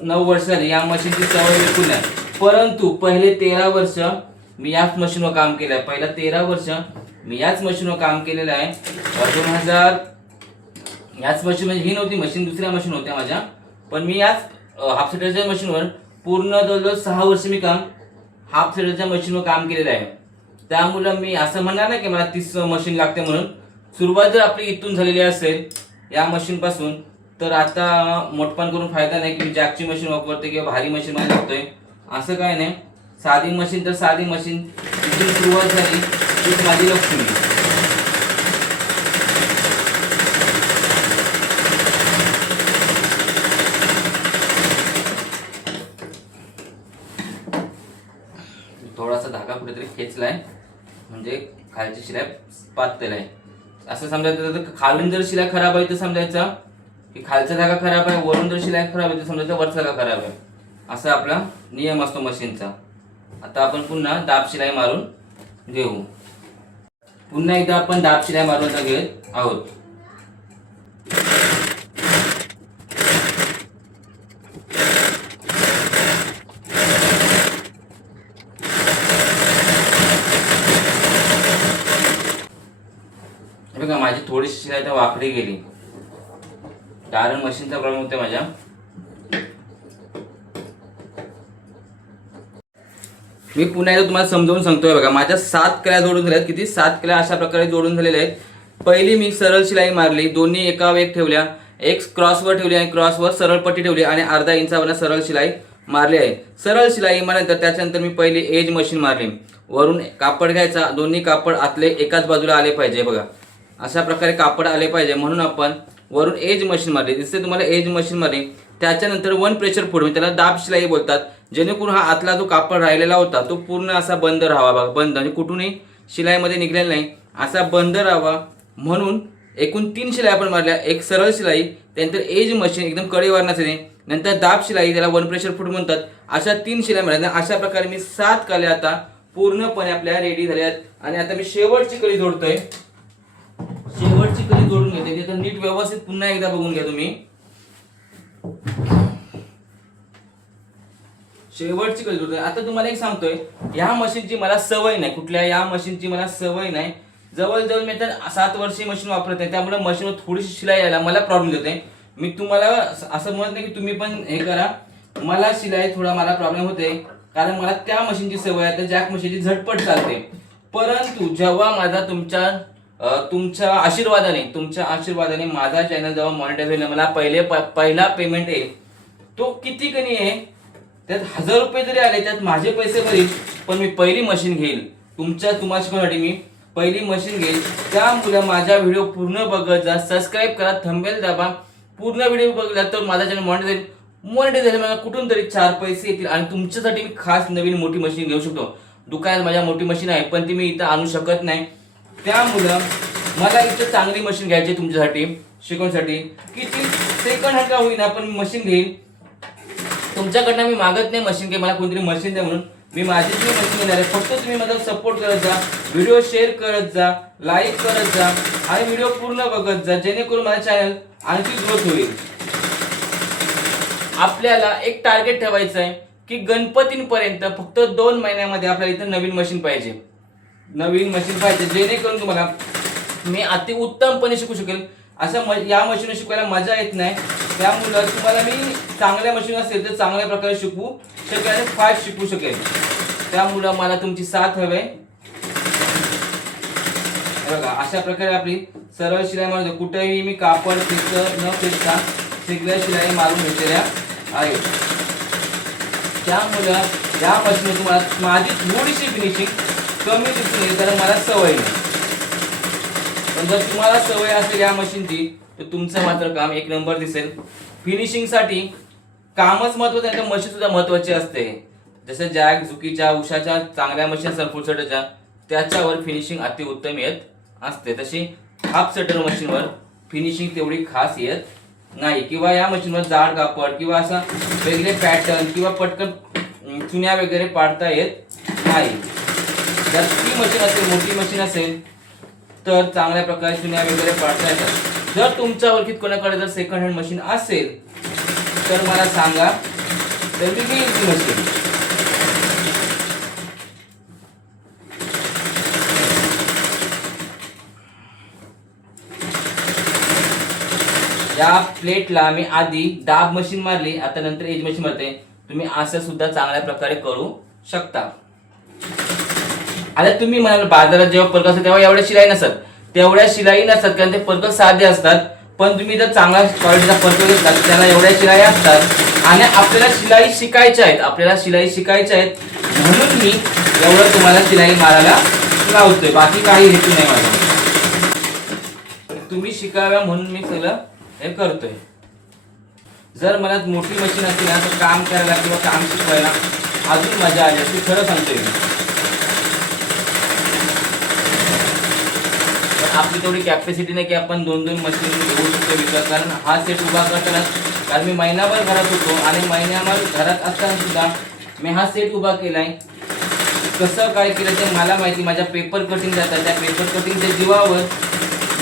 9 वर्ष झाली. या मशीनची सवय बिलकुल नाही. परंतु पहिले 13 वर्ष मी याच मशीनवर काम केलं आहे. पहिला 13 वर्ष मी याच मशीनवर काम केलेलं आहे. 2000 याच मशीन म्हणजे ही नव्हती मशीन, दुसऱ्या मशीन होत्या माझ्या. पण मी याच हाफ सेटरच्या मशीनवर पूर्ण जवळजवळ 6 वर्ष मी हाफ सेटरच्या मशीनवर काम केलेलं आहे. त्यामुळं मी असं म्हणणार नाही की मला 30 मशीन लागते म्हणून. सुरुवात जर आपली इथून झालेली असेल या मशीन पासून, तर आता मोठपण करून फायदा नाही की मी जॅकची मशीन वापरते किंवा भारी मशीन मध्ये लागतोय. असं काय नाही. साधी मशीन तर साधी मशीन. इथून सुरुवात झाली तीच माझी लक्ष्मी. थोडासा धागा कुठेतरी खेचलाय म्हणजे खालची शिलाई पातळ आहे असं समजायचं. तर खालून जर शिलाई खराब आहे तर समजायचं की खालचा धागा खराब आहे. वरून जर शिलाई खराब आहे तर समजायचं वरचा धागा खराब आहे. असा आपला नियम असतो मशीनचा. आता आपण पुन्हा दाब शिलाई मारून घेऊ. पुन्हा एकदा आपण दाब शिलाई मारून घेत आहोत. बघा माझी थोडीशी शिलाई तर वाकडी गेली, कारण मशीनचा प्रॉब्लेम होता माझ्या. मी पुन्हा एकदा तुम्हाला समजावून सांगतोय. बघा माझ्या 7 कळ्या जोडून झाल्यात. किती? 7 कळ्या अशा प्रकारे जोडून झालेल्या आहेत. पहिली मी सरळ शिलाई मारली. दोन्ही एकावर एक ठेवल्या. एक क्रॉसवर ठेवली आणि क्रॉसवर सरळ पट्टी ठेवली आणि अर्धा इंचावर सरळ शिलाई मारली आहे. सरळ शिलाई मारल्यानंतर त्याच्यानंतर मी पहिली एज मशीन मारली. वरून कापड घ्यायचा. दोन्ही कापड आतले एकाच बाजूला आले पाहिजे. बघा अशा प्रकारे कापड आले पाहिजे म्हणून आपण वरून एज मशीन मारली. दिसते तुम्हाला एज मशीन मारली. त्याच्यानंतर 1 प्रेशर फूट म्हणजे त्याला दाब शिलाई बोलतात. जेणेकरून हा आतला जो कापड राहिलेला होता तो पूर्ण असा बंद राहावा. बघा बंद म्हणजे कुठूनही शिलाईमध्ये निघलेला नाही, असा बंद राहावा म्हणून एकूण 3 शिलाई आपण मारल्या. एक सरळ शिलाई, त्यानंतर एज मशीन एकदम कडेवर नसणे, नंतर दाब शिलाई त्याला 1 प्रेशर फूट म्हणतात. अशा 3 शिलाई मारल्या. अशा प्रकारे मी 7 कळ्या आता पूर्णपणे आपल्या रेडी झाल्या आहेत. आणि आता मी शेवटची कळी जोडतोय. शेवटची कळी जोडून घेते. ते तर नीट व्यवस्थित पुन्हा एकदा बघून घ्या तुम्ही. शेवटची कळी जोडतोय. आता तुम्हाला एक सांगतोय, या मशीनची मला सवय नाही. कुठल्या या मशीनची मला सवय नाही. जवळजवळ मी तर 7 वर्षी मशीन वापरत आहे. त्यामुळे मशीनवर थोडीशी शिलाई यायला मला प्रॉब्लेम येते. मी तुम्हाला असं म्हणत नाही की तुम्ही पण हे करा. मला शिलाई थोडा मला प्रॉब्लेम होते, कारण मला त्या मशीनची सवय आहे. त्या जॅक मशीनची झटपट चालते. परंतु जेव्हा माझा तुमच्या आशीर्वादाने माझा चॅनल जेव्हा मॉनिटाईज होईल, मला पहिला पेमेंट येईल, तो किती कमी आहे, त्यात 1000 रुपये जरी आले त्यात माझे पैसे भरील, पण मी पहिली मशीन घेईल. तुम्हाला शिकवण्यासाठी मी पहिली मशीन घेईल. त्यामुळे माझा व्हिडिओ पूर्ण बघत जा, सबस्क्राईब करा, थंबनेल दाबा. पूर्ण व्हिडिओ बघला तर माझा चॅनल मॉनिटाईज झाले, मला कुठून तरी 4 पैसे येतील आणि तुमच्यासाठी मी खास नवीन मोठी मशीन घेऊ शकतो. दुकानात माझ्या मोठी मशीन आहे पण ती मी इथं आणू शकत नाही. त्यामुळं मला इथं चांगली मशीन घ्यायची आहे तुमच्यासाठी शिकवण्यासाठी. किती सेकंड हँड का होईना पण मशीन घेईल. तुमच्याकडनं मी मागत नाही मशीन घे, मला कोणतरी मशीन द्या म्हणून. मी माझीच मी मशीन घेणार आहे. फक्त तुम्ही मला सपोर्ट करत जा, व्हिडिओ शेअर करत जा, लाईक करत जा आणि व्हिडिओ पूर्ण बघत जा, जेणेकरून माझं चॅनल आणखी ग्रोथ होईल. आपल्याला एक टार्गेट ठेवायचं आहे की गणपतींपर्यंत फक्त 2 महिन्यामध्ये आपल्याला इथं नवीन मशीन पाहिजे. जेणेकरून तुम्हाला मी अति उत्तमपणे शिकू शकेल. या मशीन शिकवायला मजा येत नाही. त्यामुळं तुम्हाला मी चांगल्या मशीन असेल तर चांगल्या प्रकारे शिकवू शकेल आणि फास्ट शिकवू शकेल. त्यामुळं मला तुमची साथ हवी. बघा अशा प्रकारे आपली सरळ शिलाई मारतो. कुठेही मी कापड न फेकता सगळ्या शिलाई मारून घेतलेल्या आहे. त्यामुळं या मशीन तुम्हाला माझी थोडीशी फिनिशिंग कमी दिसून येईल कारण मला सवय नाही. पण जर तुम्हाला सवय असेल या मशीनची तर तुमचं मात्र काम एक नंबर दिसेल. फिनिशिंगसाठी कामच महत्वाचं आहे तर मशीन सुद्धा महत्वाची असते. जसं जॅक झुकीच्या उषाच्या चांगल्या मशीन असतात फुल शटरच्या, त्याच्यावर फिनिशिंग अति उत्तम येत असते. तशी हाफ शटर मशीनवर फिनिशिंग तेवढी खास येत नाही. किंवा या मशीनवर जाड कापड किंवा असा वेगळे पॅटर्न किंवा पटकन चुन्या वगैरे पाडता येत नाही. जर ती मशीन असेल, मोठी मशीन असेल तर चांगल्या प्रकारे चुन्या वगैरे पाडता येतात. जर तुमच्या ओळखीत कोणाकडे जर सेकंड हँड मशीन असेल तर मला सांगा, तर मी घेईन ती मशीन. या प्लेटला मी आधी दाब मशीन मारली, आता नंतर एज मशीन मारते. तुम्ही असं सुद्धा चांगल्या प्रकारे करू शकता. आता तुम्ही म्हणाल बाजारात जेव्हा परक असतात तेव्हा एवढ्या शिलाई नसतात कारण ते परक साधे असतात. पण तुम्ही जर चांगला क्वालिटीचा परक घेतला तर त्याला एवढ्या शिलाई असतात आणि आपल्याला शिलाई शिकायच्या आहेत म्हणून मी एवढं तुम्हाला शिलाई मारायला लावतोय. बाकी काही हेतू नाही माझा. तुम्ही शिकाव्या म्हणून मी सगळं हे करतोय. जर मला मोठी मशीन असती ना तर काम करायला किंवा काम शिकवायला अजून मजा आली असती, खरं सांगतोय मी. पण आपली तेवढी कॅपॅसिटी नाही की आपण 2-2 मशीन घेऊ शकतो विकत. कारण हा सेट उभा करताना कारण मी महिनाभर घरात होतो आणि महिनाभर घरात असताना सुद्धा मी हा सेट उभा केलाय. कसं काय केलं ते मला माहिती. माझ्या पेपर कटिंग जातात, त्या पेपर कटिंगच्या जीवावर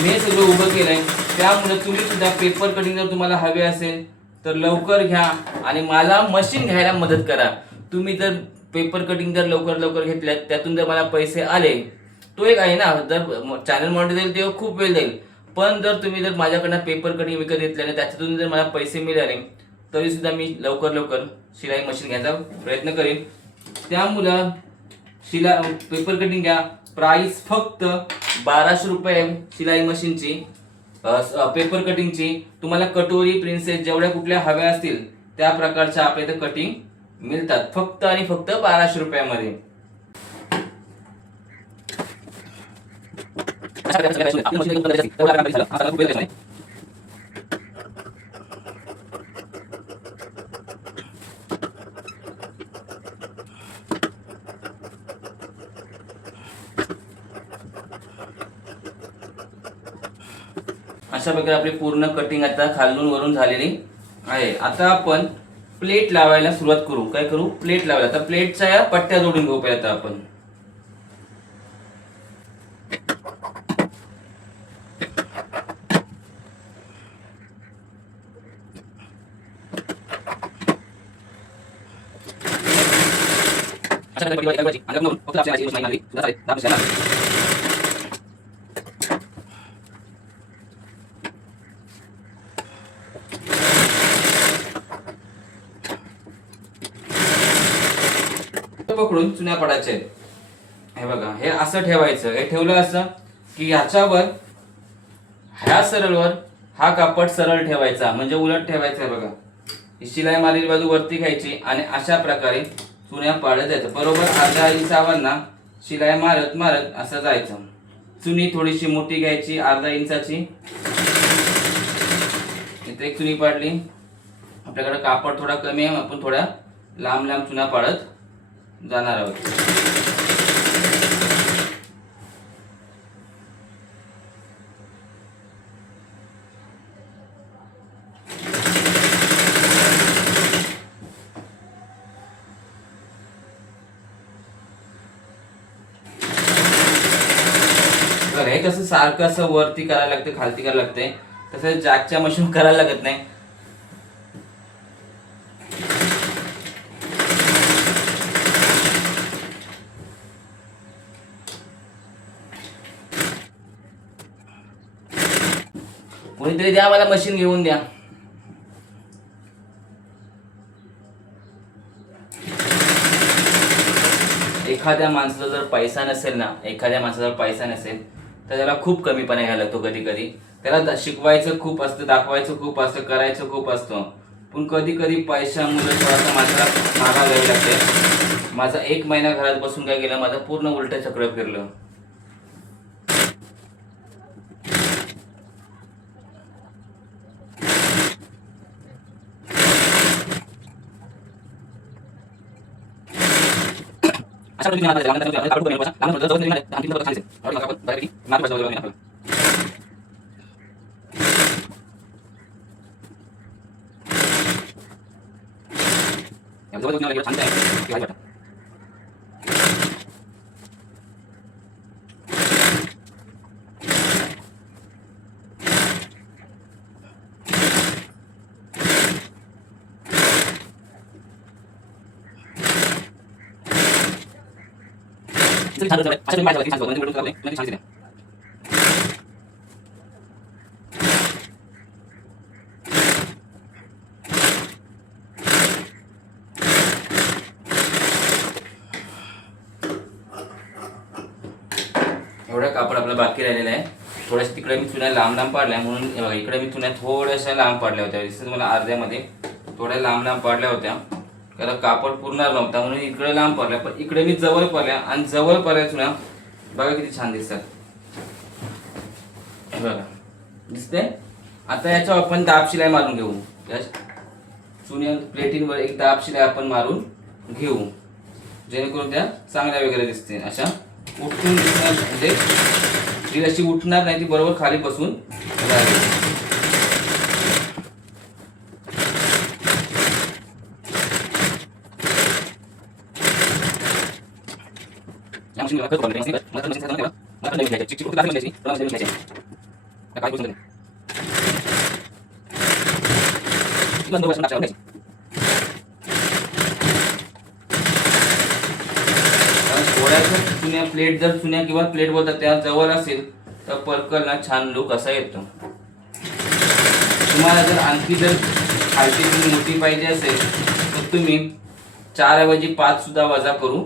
मी सगळं उभं केलंय. त्यामुळे तुम्ही सुद्धा पेपर कटिंग जर तुम्हाला हवे असेल तर लवकर घ्या आणि मला मशीन घ्यायला मदत करा. तुम्ही जर पेपर कटिंग जर लवकर घेतल्यात त्यातून जर मला पैसे आले तो एक आहे ना, जर चॅनल मॉनिटाईज जाईल तेव्हा खूप वेळ जाईल. पण जर तुम्ही जर माझ्याकडनं पेपर कटिंग विकत घेतल्याने त्याच्यातून जर मला पैसे मिळाले तरी सुद्धा मी लवकर शिलाई मशीन घ्यायचा प्रयत्न करेन. त्यामुळं पेपर कटिंग घ्या. प्राइस फक्त 1200 रुपये शिलाई मशीनची, पेपर कटिंगची. तुम्हाला कटोरी, प्रिन्सेस जेवढ्या कुठल्या हव्या असतील त्या प्रकारच्या आपल्या इथे कटिंग मिळतात फक्त आणि फक्त 1200 रुपयामध्ये. अशा प्रकारे आपली पूर्ण कटिंग आता खालून वरून झालेली आहे. आता आपण प्लेट लावायला सुरुवात करू. काय करू? प्लेट लावायला. आता प्लेटच्या या पट्ट्या जोडून घेऊ पहिला. आता आपण पकडून चुन्या पडायचे. हे बघा, हे असं ठेवायचं. हे ठेवलं असं की ह्याच्यावर ह्या सरळवर हा कापड सरळ ठेवायचा, म्हणजे उलट ठेवायचा. बघा, ही शिलाई मारलेली बाजू वरती घ्यायची आणि अशा प्रकारे चुन्या पाडत जायचं. बरोबर अर्ध्या इंचावर ना शिलाई मारत असं जायचं. चुनी थोडीशी मोठी घ्यायची, अर्धा इंचाची. इथे एक चुनी पाडली. आपल्याकडे कापड थोडा कमी आहे, आपण थोड्या लांब लांब चुना पाडत जाणार आहोत. हे कसं सारखं असं वरती करायला लागतं, खालती करायला लागतंय, तसं जॅकच्या मशीन करायला लागत नाही. कोणीतरी द्या मला मशीन, घेऊन द्या. एखाद्या माणसाचा जर पैसा नसेल ना, तर त्याला खूप कमीपणा घ्यायला लागतो. कधी कधी त्याला शिकवायचं खूप असतं, दाखवायचं खूप असतं, करायचं खूप असतं, पण कधी कधी पैशामुळे थोडासा माणसाला मागा घ्यावी लागते. माझा 1 महिना घरात बसून काय केलं, माझं पूर्ण उलट चक्र फिरलं. एवढा कापड आपला बाकी राहिलेला आहे. थोड्याशा तिकडे मी चुन्या लांब लांब पाडल्या, म्हणून हे बघा इकडे मी चुन्या थोड्याशा लांब पाडल्या होत्या. दिसत मला अर्ध्यामध्ये थोड्या लांब लांब पाडल्या होत्या, कारण कापड पूर्ण नव्हता म्हणून इकडे लांब पाडल्या. पण इकडे मी जवळ पाडल्या, आणि जवळ पाडल्या चुन्या बघा किती छान दिसतात. बघा दिसते. आता याच्यावर आपण दाब शिलाई मारून घेऊ. या चुन्या प्लेटींवर एक दाब शिलाई आपण मारून घेऊ, जेणेकरून त्या चांगल्या वगैरे दिसते. अशा उठून दिसणार, म्हणजे ती अशी उठणार नाही, ती बरोबर खाली बसून राहील. चुन्या प्लेट, जर चुन्या किंवा प्लेट बोलतात त्या जवळ असेल तर पर्कलला छान लुक असा येतो. तुम्हाला जर आणखी जर खालची मोठी पाहिजे असेल तर तुम्ही 4 ऐवजी 5 सुद्धा वजा करू.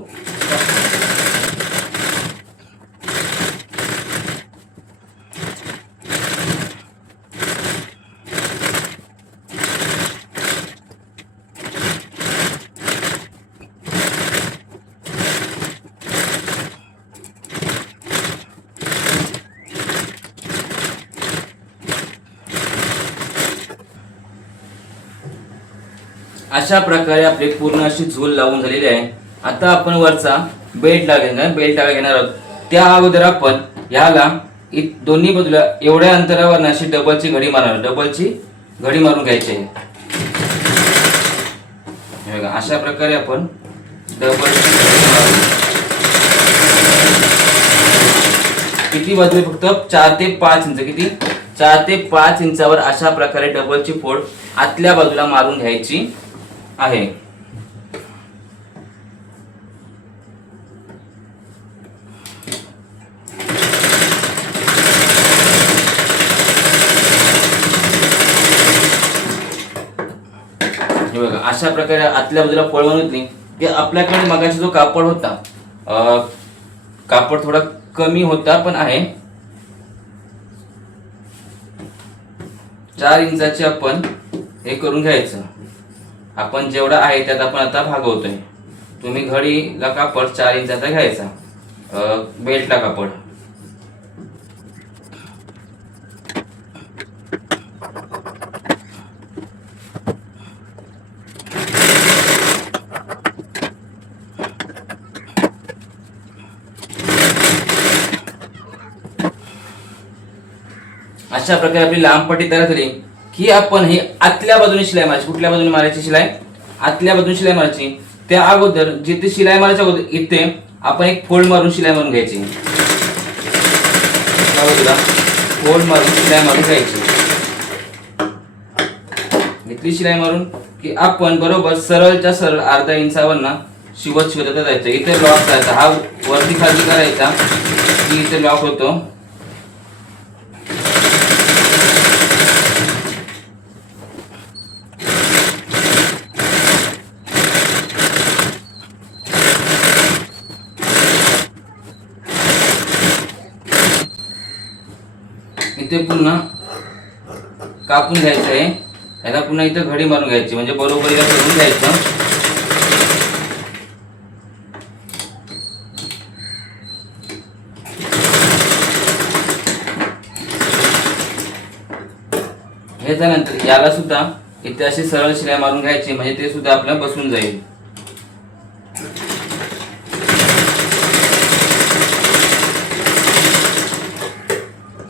अशा प्रकारे आपले पूर्ण अशी झूल लावून झालेली आहे. आता आपण वरचा बेल्ट लावायला घेणार आहोत. त्या अगोदर आपण ह्याला दोन्ही बाजूला एवढ्या अंतरावर अशी डबलची घडी मारून घ्यायची आहे. बघा अशा प्रकारे आपण डबल किती बाजू, फक्त 4 ते 5 इंच, किती 4 ते 5 इंचावर अशा प्रकारे डबलची फोड आतल्या बाजूला मारून घ्यायची आहे. हे बघा अशा प्रकारे आतल्या बाजूला फोड बनवली की आपल्याकडे मगाचा जो कापड होता, कापड थोडा कमी होता पण आहे, 4 इंचाचे आपण हे करून घ्यायचं. आपण जेवढा आहे त्यात आपण आता भागवतोय. तुम्ही घडीला कापड 4 इंचाचा घ्यायचा, बेल्टला कापड अशा प्रकारे आपली लांब पट्टी तयार झाली की आपण ही आतल्या बाजूने शिलाई मारायची. कुठल्या बाजूने मारायची शिलाई? आतल्या बाजूने शिलाई मारायची. त्या अगोदर जिथे शिलाई मारायच्या अगोदर इथे आपण एक फोल्ड मारून शिलाई मारून घ्यायची. फोल्ड मारून शिलाई मारून घ्यायची. घेतली शिलाई मारून की आपण बरोबर सरळच्या सरळ अर्धा इंचावर ना शिवत जायचं. इथे लॉक करायचा. हा वरती खाली करायचा की इथे लॉक होतो. इथे पुन्हा कापून घ्यायचं आहे. याला पुन्हा इथं घडी मारून घ्यायची म्हणजे बरोबर याला करून घ्यायचं. हे झाल्यानंतर याला सुद्धा इथे अशी सरळ शिलाई मारून घ्यायची म्हणजे ते सुद्धा आपल्याला बसून जाईल.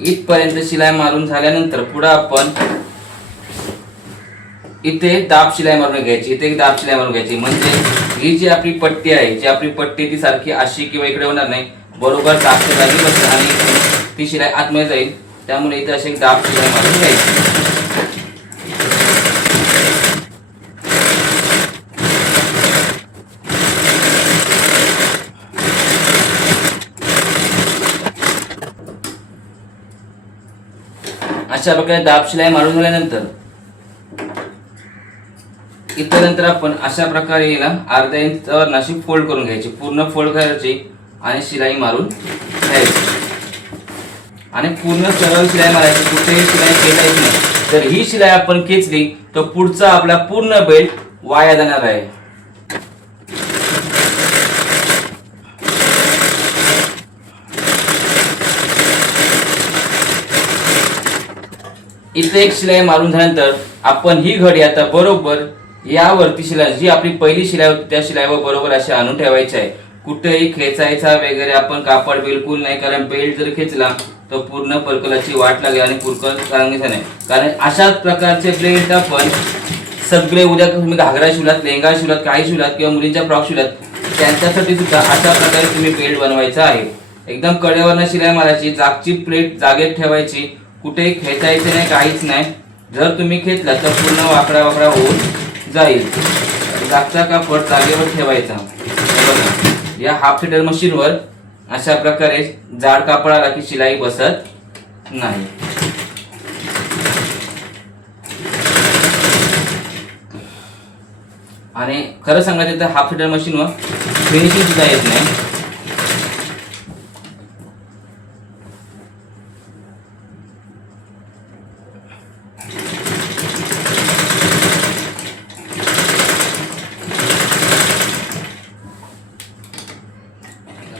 इथपर्यंत शिलाई मारून झाल्यानंतर पुढे आपण इथे दाब शिलाई मारून घ्यायची. इथे एक दाब शिलाई मारून घ्यायची म्हणजे ही जी आपली पट्टी आहे, जी आपली पट्टी ती सारखी अशी किंवा इकडे होणार नाही, बरोबर दाबच्या जागी बसणार आणि ती शिलाई आतमध्ये जाईल. त्यामुळे इथे अशी एक दाब शिलाई मारून घ्यायची. अशा प्रकारे दाब शिलाई मारून झाल्यानंतर इथं नंतर आपण अशा प्रकारे याला अर्धा इंचावर अशी फोल्ड करून घ्यायची. पूर्ण फोल्ड करायची आणि शिलाई मारून घ्यायची आणि पूर्ण सरळ शिलाई मारायची. कुठेही शिलाई खेचायची नाही. जर ही शिलाई आपण खेचली तर पुढचा आपला पूर्ण बेल्ट वाया जाणार आहे. इथे एक शिलाई मारून झाल्यानंतर आपण ही घडी आता बरोबर यावरती शिलाई जी आपली पहिली शिलाई होती त्या शिलाईवर बरोबर अशी आणून ठेवायची आहे. कुठेही खेचायचा वगैरे आपण कापड बिलकुल नाही, कारण बेल्ट जर खेचला तर पूर्ण परकलाची वाट लागेल आणि पुरकल चांगलीच नाही. कारण अशाच प्रकारचे बेल्ट आपण सगळे उद्या तुम्ही घागरा शिवलात, लेंगा शिवलात, काही शिवलात किंवा मुलींच्या फ्रॉक शिवलात त्यांच्यासाठी सुद्धा अशा प्रकारे तुम्ही बेल्ट बनवायचा आहे. एकदम कडेवरनं शिलाई मारायची. जागची प्लेट जागेत ठेवायची. कुठेही खेचायचे नाही, काहीच नाही. जर तुम्ही खेचला तर पूर्ण वाकडा वाकडा होऊन जाईल. जागचा कापड जागेवर ठेवायचा. या हाफ फिटर मशीनवर अशा प्रकारे जाड कापड आला की शिलाई बसत नाही. आणि खरं सांगायचं तर हाफ फिटर मशीनवर फिनिशिंग सुद्धा येत नाही.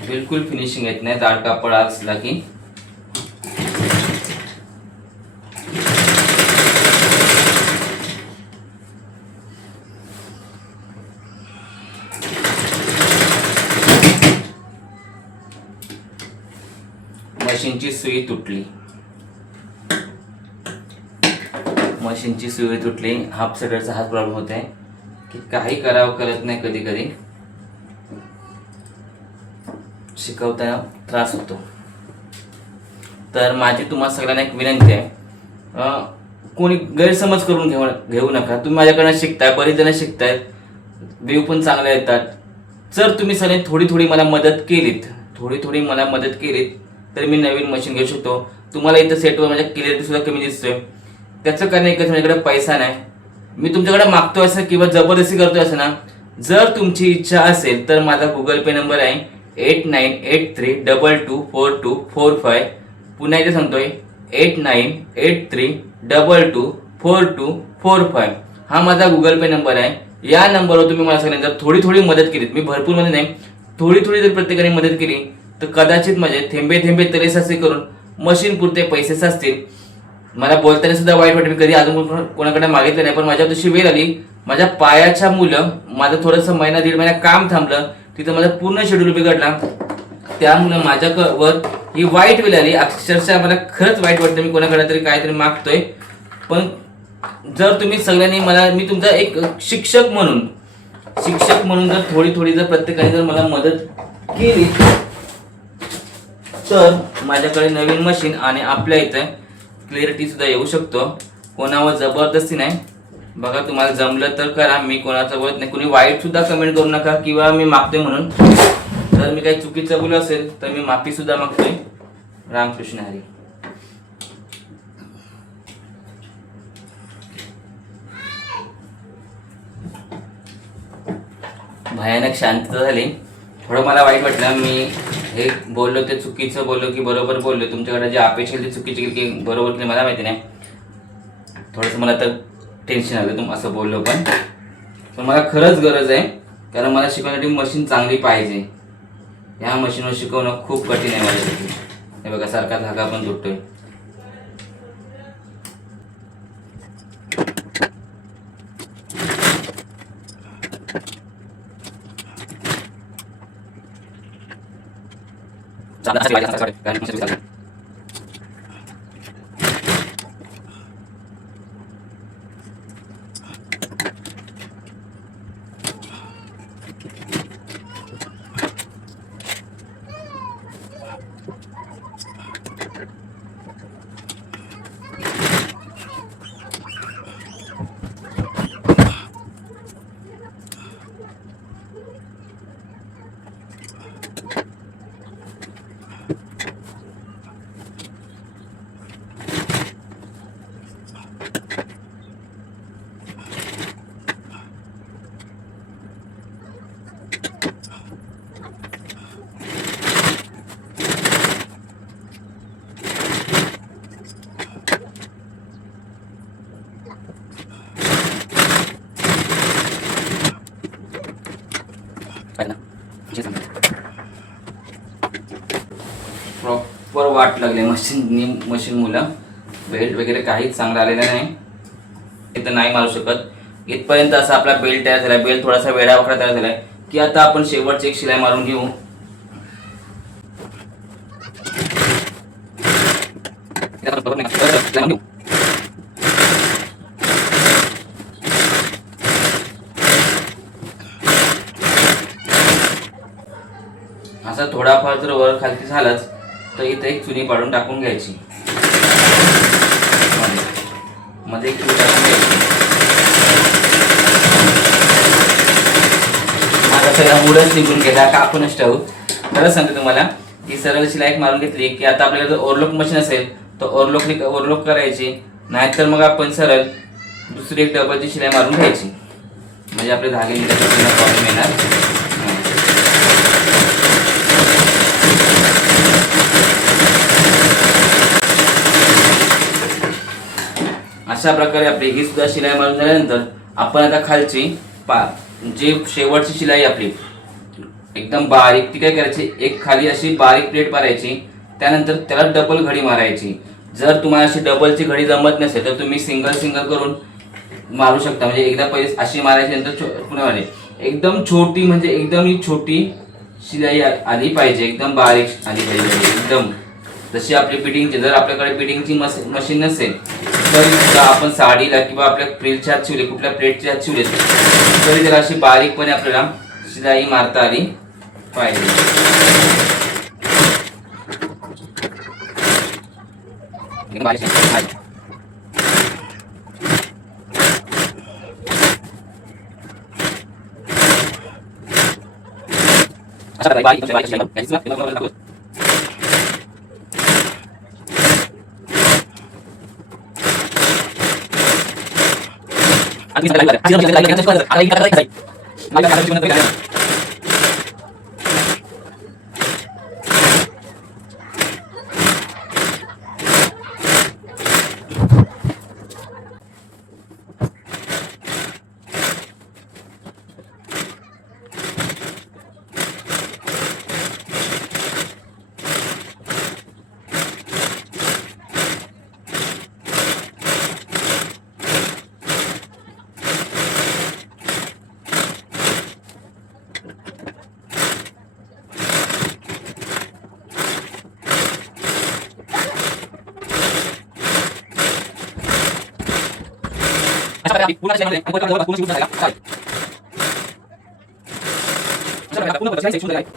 बिलकुल फिनिशिंग येत नाही जाड कापड असला की. मशीनची सुई तुटली. मशीनची सुई तुटली. हाफ सेटरचा हाच प्रॉब्लेम होत आहे की काही करावं करत नाही. कधी कधी शिकवताना त्रास होतो. तर माझी तुम्हा सगळ्यांना एक विनंती आहे, कोणी गैरसमज करून घेऊ नका. तुम्ही माझ्याकडनं शिकताय, बरेच जण शिकतायत, व्ह्यू पण चांगले येतात. जर तुम्ही सगळ्यांनी थोडी थोडी मला मदत केलीत तर मी नवीन मशीन घेऊ शकतो. तुम्हाला इथं सेटवर माझ्या क्लिअरिटी सुद्धा कमी दिसतोय. त्याचं कारण एकच, माझ्याकडे पैसा नाही. मी तुमच्याकडे मागतोय असं किंवा जबरदस्ती करतोय असं ना. जर तुमची इच्छा असेल तर माझा गुगल पे नंबर आहे 8983224245. पुन्हा इथे सांगतोय 8983224245. हा माझा गुगल पे नंबर आहे. या नंबरवर तुम्ही मला सगळ्यांनी जर थोडी थोडी मदत केली, मी भरपूर मध्ये नाही, थोडी थोडी जर प्रत्येकाने मदत केली तर कदाचित माझे थेंबे थेंबे तरी साचे करून मशीन पुरते पैसे साचतील. मला बोलताना सुद्धा वाईट वाटतं, मी कधी अजून कोणाकडे मागितलं नाही. पण माझ्या तशी वेळ आली, माझ्या पायाच्या मुलं, माझं थोडंसं महिना दीड महिना काम थांबलं, तिथं माझा पूर्ण शेड्यूल बिघडला. त्यामुळे माझ्यावर ही वाईट वेळ आली. अक्षरशः मला खरंच वाईट वाटतं, मी कोणाकडे तरी काहीतरी मागतोय. पण जर तुम्ही सगळ्यांनी मी तुमचा एक शिक्षक म्हणून जर थोडी जर प्रत्येकाने जर मला मदत केली तर माझ्याकडे नवीन मशीन आणि आपल्या इथं क्लिअरिटी सुद्धा येऊ शकतो. कोणावर जबरदस्ती नाही. बघा, तुम्हाला जमलं तर करा, मी कोणाचं बोलत नाही. कुणी वाईट सुद्धा कमेंट करू नका किंवा मी मागतोय म्हणून. जर मी काही चुकीचं बोललो असेल तर मी माफी सुद्धा मागतोय. रामकृष्ण हरी. भयानक शांतता झाली. थोडं मला वाईट वाटलं, मी हे बोललो ते चुकीचं बोललो की बरोबर बोललो, तुमच्याकडे जे अपेक्षा ते चुकीची केली की बरोबर केली मला माहिती नाही. थोडंसं मला तर टेन्शन आलं तुम असं बोललो. पण मला खरंच गरज आहे, कारण मला शिकवण्यासाठी मशीन चांगली पाहिजे. ह्या मशीनवर शिकवणं खूप कठीण आहे माझ्यासाठी. हे बघा, सारखा धागा पण तुटतोय. प्रॉपर वाट लागले मशीन मुलं. बेल्ट वगैरे काहीच चांगला आलेला नाही. इथं नाही मारू शकत. इथपर्यंत असा आपला बेल्ट तयार झाला. बेल्ट थोडासा वेडा वाकडा तयार झालाय की आता आपण शेवटची एक शिलाई मारून घेऊ. असा थोडाफार जर वर खालती झालाच तर इथे एक चुनी पाडून टाकून घ्यायची. मध्ये एक चुनी टाकून घ्यायची. माझा सगळा मूडच निघून गेला, कापूनच ठेवू. खरंच सांगते तुम्हाला, ही सरळ शिलाई मारून घेतली की आता आपल्याला जर ओव्हरलॉक मशीन असेल तर ओव्हरलॉक करायची, नाहीतर मग आपण सरळ दुसरी एक डबलची शिलाई मारून घ्यायची. म्हणजे आपले धागे निघण्याचा प्रॉब्लेम येणार. अशा प्रकारे आपली ही सुद्धा शिलाई मारून झाल्यानंतर आपण आता खालची जी शेवटची शिलाई आपली एकदम बारीक, ती काय करायची, एक खाली अशी बारीक प्लेट मारायची. त्यानंतर त्याला डबल घडी मारायची. जर तुम्हाला अशी डबलची घडी जमत नसेल तर तुम्ही सिंगल करून मारू शकता. म्हणजे एकदा पहिले अशी मारायची, नंतर पुन्हा एकदम छोटी, म्हणजे एकदम ही छोटी शिलाई आली पाहिजे, एकदम बारीक आली पाहिजे. एकदम जशी आपली फिटिंगची, जर आपल्याकडे फिटिंगची मशीन नसेल तर आपण साडीला किंवा आपल्या प्रिलच्या हात शिवले, कुठल्या प्लेटच्या हात शिवले तरी त्याला अशी बारीकपणे आपल्याला शिलाई मारता आली पाहिजे.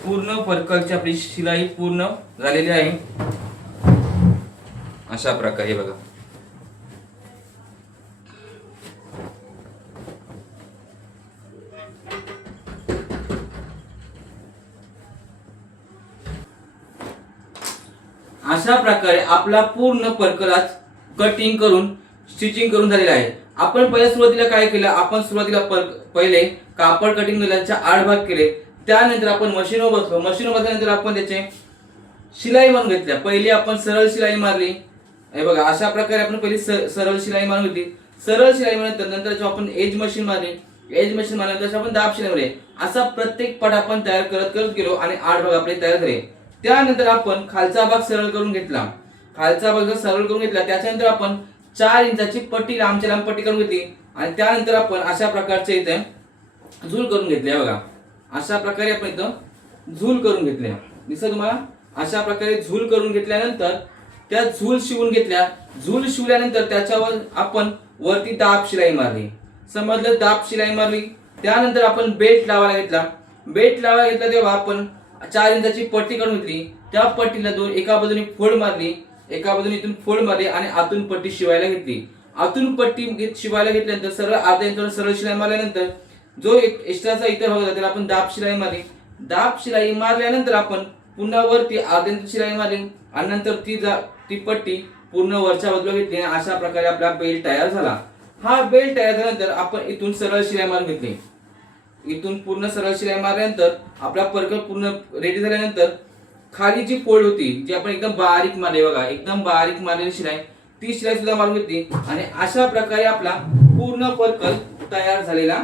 पूर्ण पर्कलची आपली शिलाई पूर्ण झालेली आहे अशा प्रकारे बघा. अशा प्रकारे आपला पूर्ण पर्कलाच कटिंग करून स्टिचिंग करून झालेला आहे. आपण पहिल्या सुरुवातीला काय केलं, आपण सुरुवातीला पहिले कापड कटिंग केल्याच्या 8 भाग केले. त्यानंतर आपण मशीनवर बसलो. मशीनवर बसल्यानंतर आपण त्याचे शिलाई मारून घेतल्या. पहिली आपण सरळ शिलाई मारली. हे बघा अशा प्रकारे आपण पहिली सरळ शिलाई मारून घेतली. सरळ शिलाई मारल्यानंतर नंतर आपण एज मशीन मारली. एज मशीन मारल्यानंतर आपण दाब शिलाई मारली. असा प्रत्येक पट आपण तयार करत गेलो आणि 8 भाग आपले तयार झाले. त्यानंतर आपण खालचा भाग सरळ करून घेतला. खालचा भाग सरळ करून घेतला त्याच्यानंतर आपण 4 इंचाची पट्टी लांबची लांब पट्टी करून घेतली आणि त्यानंतर आपण अशा प्रकारचे इथे झूल करून घेतले. बघा अशा प्रकारे आपण इथं झूल करून घेतले. दिसतं तुम्हाला. अशा प्रकारे झूल करून घेतल्यानंतर त्या झूल शिवून घेतल्या. झूल शिवल्यानंतर त्याच्यावर आपण वरती दाब शिलाई मारली. समजलं, दाब शिलाई मारली. त्यानंतर आपण बेल्ट लावायला घेतला. बेल्ट लावायला घेतला तेव्हा आपण 4 इंचाची पट्टी काढून घेतली. त्या पट्टीला एका बाजूने फोल्ड मारली, एका बाजूने इथून फोल्ड मारली आणि आतून पट्टी शिवायला घेतली. आतून पट्टी शिवायला घेतल्यानंतर सरळ अर्ध्या इंचावर सरळ शिलाई मारल्यानंतर जो एक एक्स्ट्राचा इतर भाग होता त्याला आपण दाब शिलाई मारली. दाब शिलाई मारल्यानंतर आपण पुन्हा वरती अर्ध्या इंच शिलाई मारली आणि नंतर ती पट्टी पूर्ण वरच्या बाजूला घेतली आणि अशा प्रकारे आपला बेल्ट तयार झाला. हा बेल्ट तयार झाल्यानंतर आपण इथून सरळ शिलाई मारून घेतली. इथून पूर्ण सरळ शिलाई मारल्यानंतर आपला पर्कल पूर्ण रेडी झाल्यानंतर खाली जी फोल्ड होती जी आपण एकदम बारीक मारली, बघा एकदम बारीक मारलेली शिलाई, ती शिलाई सुद्धा मारून घेतली आणि अशा प्रकारे आपला पूर्ण पर्कल तयार झालेला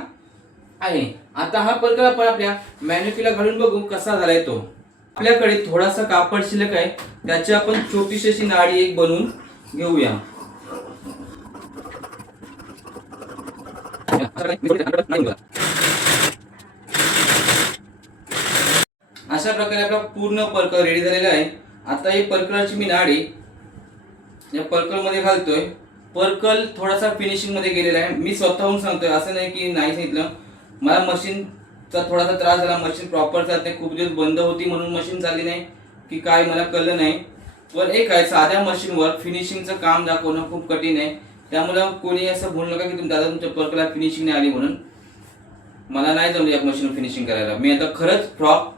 आहे. आता हा पर्कल आपण आपल्या मॅन्युफॅक्चरला घालून बघू कसा झालाय तो. आपल्याकडे थोडासा कापड शिल्लक आहे, त्याची आपण छोटीशी अशी नाडी एक बनवून घेऊया. अशा प्रकारे आपला पूर्ण पर्कल रेडी झालेला आहे. आता ही पर्कलची मी नाडी या पर्कल मध्ये घालतोय. पर्कल थोडासा फिनिशिंग मध्ये गेलेला आहे. मी स्वतःहून सांगतोय, असं नाही की नाही सांगितलं. मला मशीनचा थोडासा त्रास झाला. मशीन प्रॉपर चालत नाही. खूप दिवस बंद होती म्हणून मशीन चालली नाही की काय मला कळलं नाही. पण एक आहे, साध्या मशीनवर फिनिशिंगचं काम दाखवणं खूप कठीण आहे. त्यामुळे कोणी असं बोलू नका की दादा तुमच्या पर्कलला फिनिशिंग नाही आली म्हणून. मला नाही जमलं या मशीनवर फिनिशिंग करायला. मी आता खरंच फ्रॉक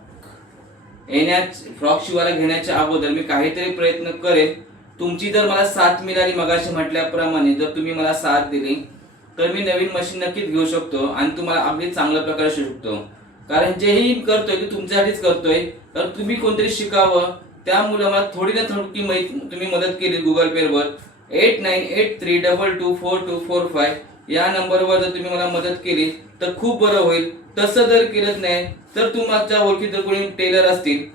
शिवायला घेण्याच्या अगोदर मी काहीतरी प्रयत्न करेन. तुमची जर मला साथ मिळाली, मगाशी म्हटल्याप्रमाणे जर तुम्ही मला साथ दिली तर मी नवीन मशीन नक्कीच घेऊ शकतो आणि तुम्हाला अगदी चांगल्या प्रकारे शिकू शकतो. कारण जेही करतोय ते तुमच्यासाठीच करतोय. तर तुम्ही कोणतरी शिकावं, त्यामुळे मला थोडी ना थोडी तुम्ही मदत केली. गुगल पे वर 8983224245 या नंबरवर जर तुम्ही मला मदत केली तर खूप बरं होईल. तसं जर केलं नाही तर तुमच्या ओळखीत जर कोणी टेलर असतील,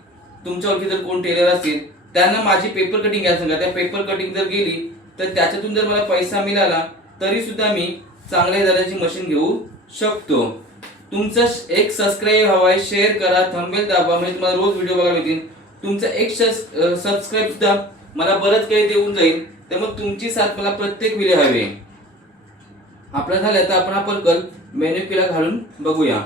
तुमच्या ओळखीत जर कोण टेलर असतील त्यांना माझी पेपर कटिंग घ्यायला सांगा. त्या पेपर कटिंग जर गेली तर त्याच्यातून जर मला पैसा मिळाला तरी सुद्धा मी चांगल्या दराची मशीन घेऊ शकतो. तुमचं एक सबस्क्राईब हवाय, शेअर करा, थंबनेल दाबा म्हणजे तुम्हाला रोज व्हिडिओ बघायला मिळतील. तुमचं एक सबस्क्राईब सुद्धा मला बरंच काही देऊन जाईल. त्यामुळे तुमची साथ मला प्रत्येक व्हिडिओ हवी. आपला झालं तर आपण हा पर्कल मॅन्युफॅक्चरला घालून बघूया.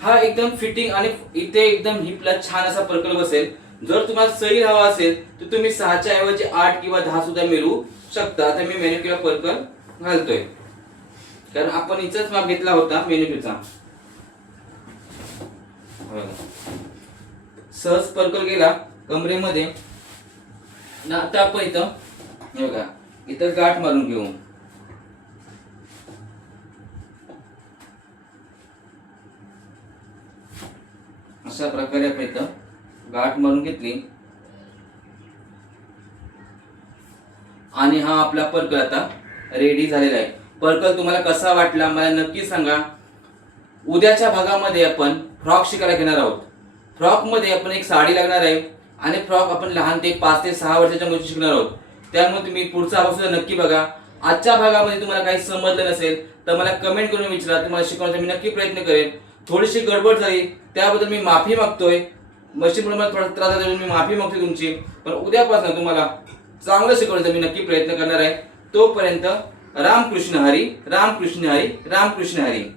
हा एकदम फिटिंग आणि इथे एकदम हिपला छान असा पर्कल बसेल. जर तुम्हाला सैल हवा असेल तर तुम्ही 6च्या ऐवजी 8 किंवा 10 सुद्धा मिळवू शकता. आता मी मॅन्युफॅक्चरला पर्कल घालतोय कारण आपण इथंच माप घेतला होता मॅन्युफॅक्चरचा. सहज पर्कल गेला कमरेमध्ये ना. आता आपण इथं बघा इथं गाठ मारून घेऊ. अशा प्रकारे आपण इथं गाठ मारून घेतली आणि हा आपला पर्कल आता रेडी झालेला आहे. पर्कल तुम्हाला कसा वाटला मला नक्की सांगा. उद्याच्या भागामध्ये आपण फ्रॉक शिकायला घेणार आहोत. फ्रॉक मध्ये आपण एक साडी लागणार आहे आणि फ्रॉक आपण लहान ते 5 ते 6 वर्षाच्या मुली शिकणार आहोत. त्यामुळे तुम्ही पुढचा भाग सुद्धा नक्की बघा. आजच्या भागामध्ये तुम्हाला काही समजलं नसेल तर मला कमेंट करून विचारा. तुम्हाला शिकवण्याचा मी नक्की प्रयत्न करेन. थोडीशी गडबड झाली त्याबद्दल मी माफी मागतोय. मशीनमुळे मला थोडा त्रास झाला, मी माफी मागतोय तुमची. पण उद्यापासून तुम्हाला चांगलं शिकवण्याचा मी नक्की प्रयत्न करणार आहे. तोपर्यंत रामकृष्ण हरी, रामकृष्ण हरी, रामकृष्ण हरी.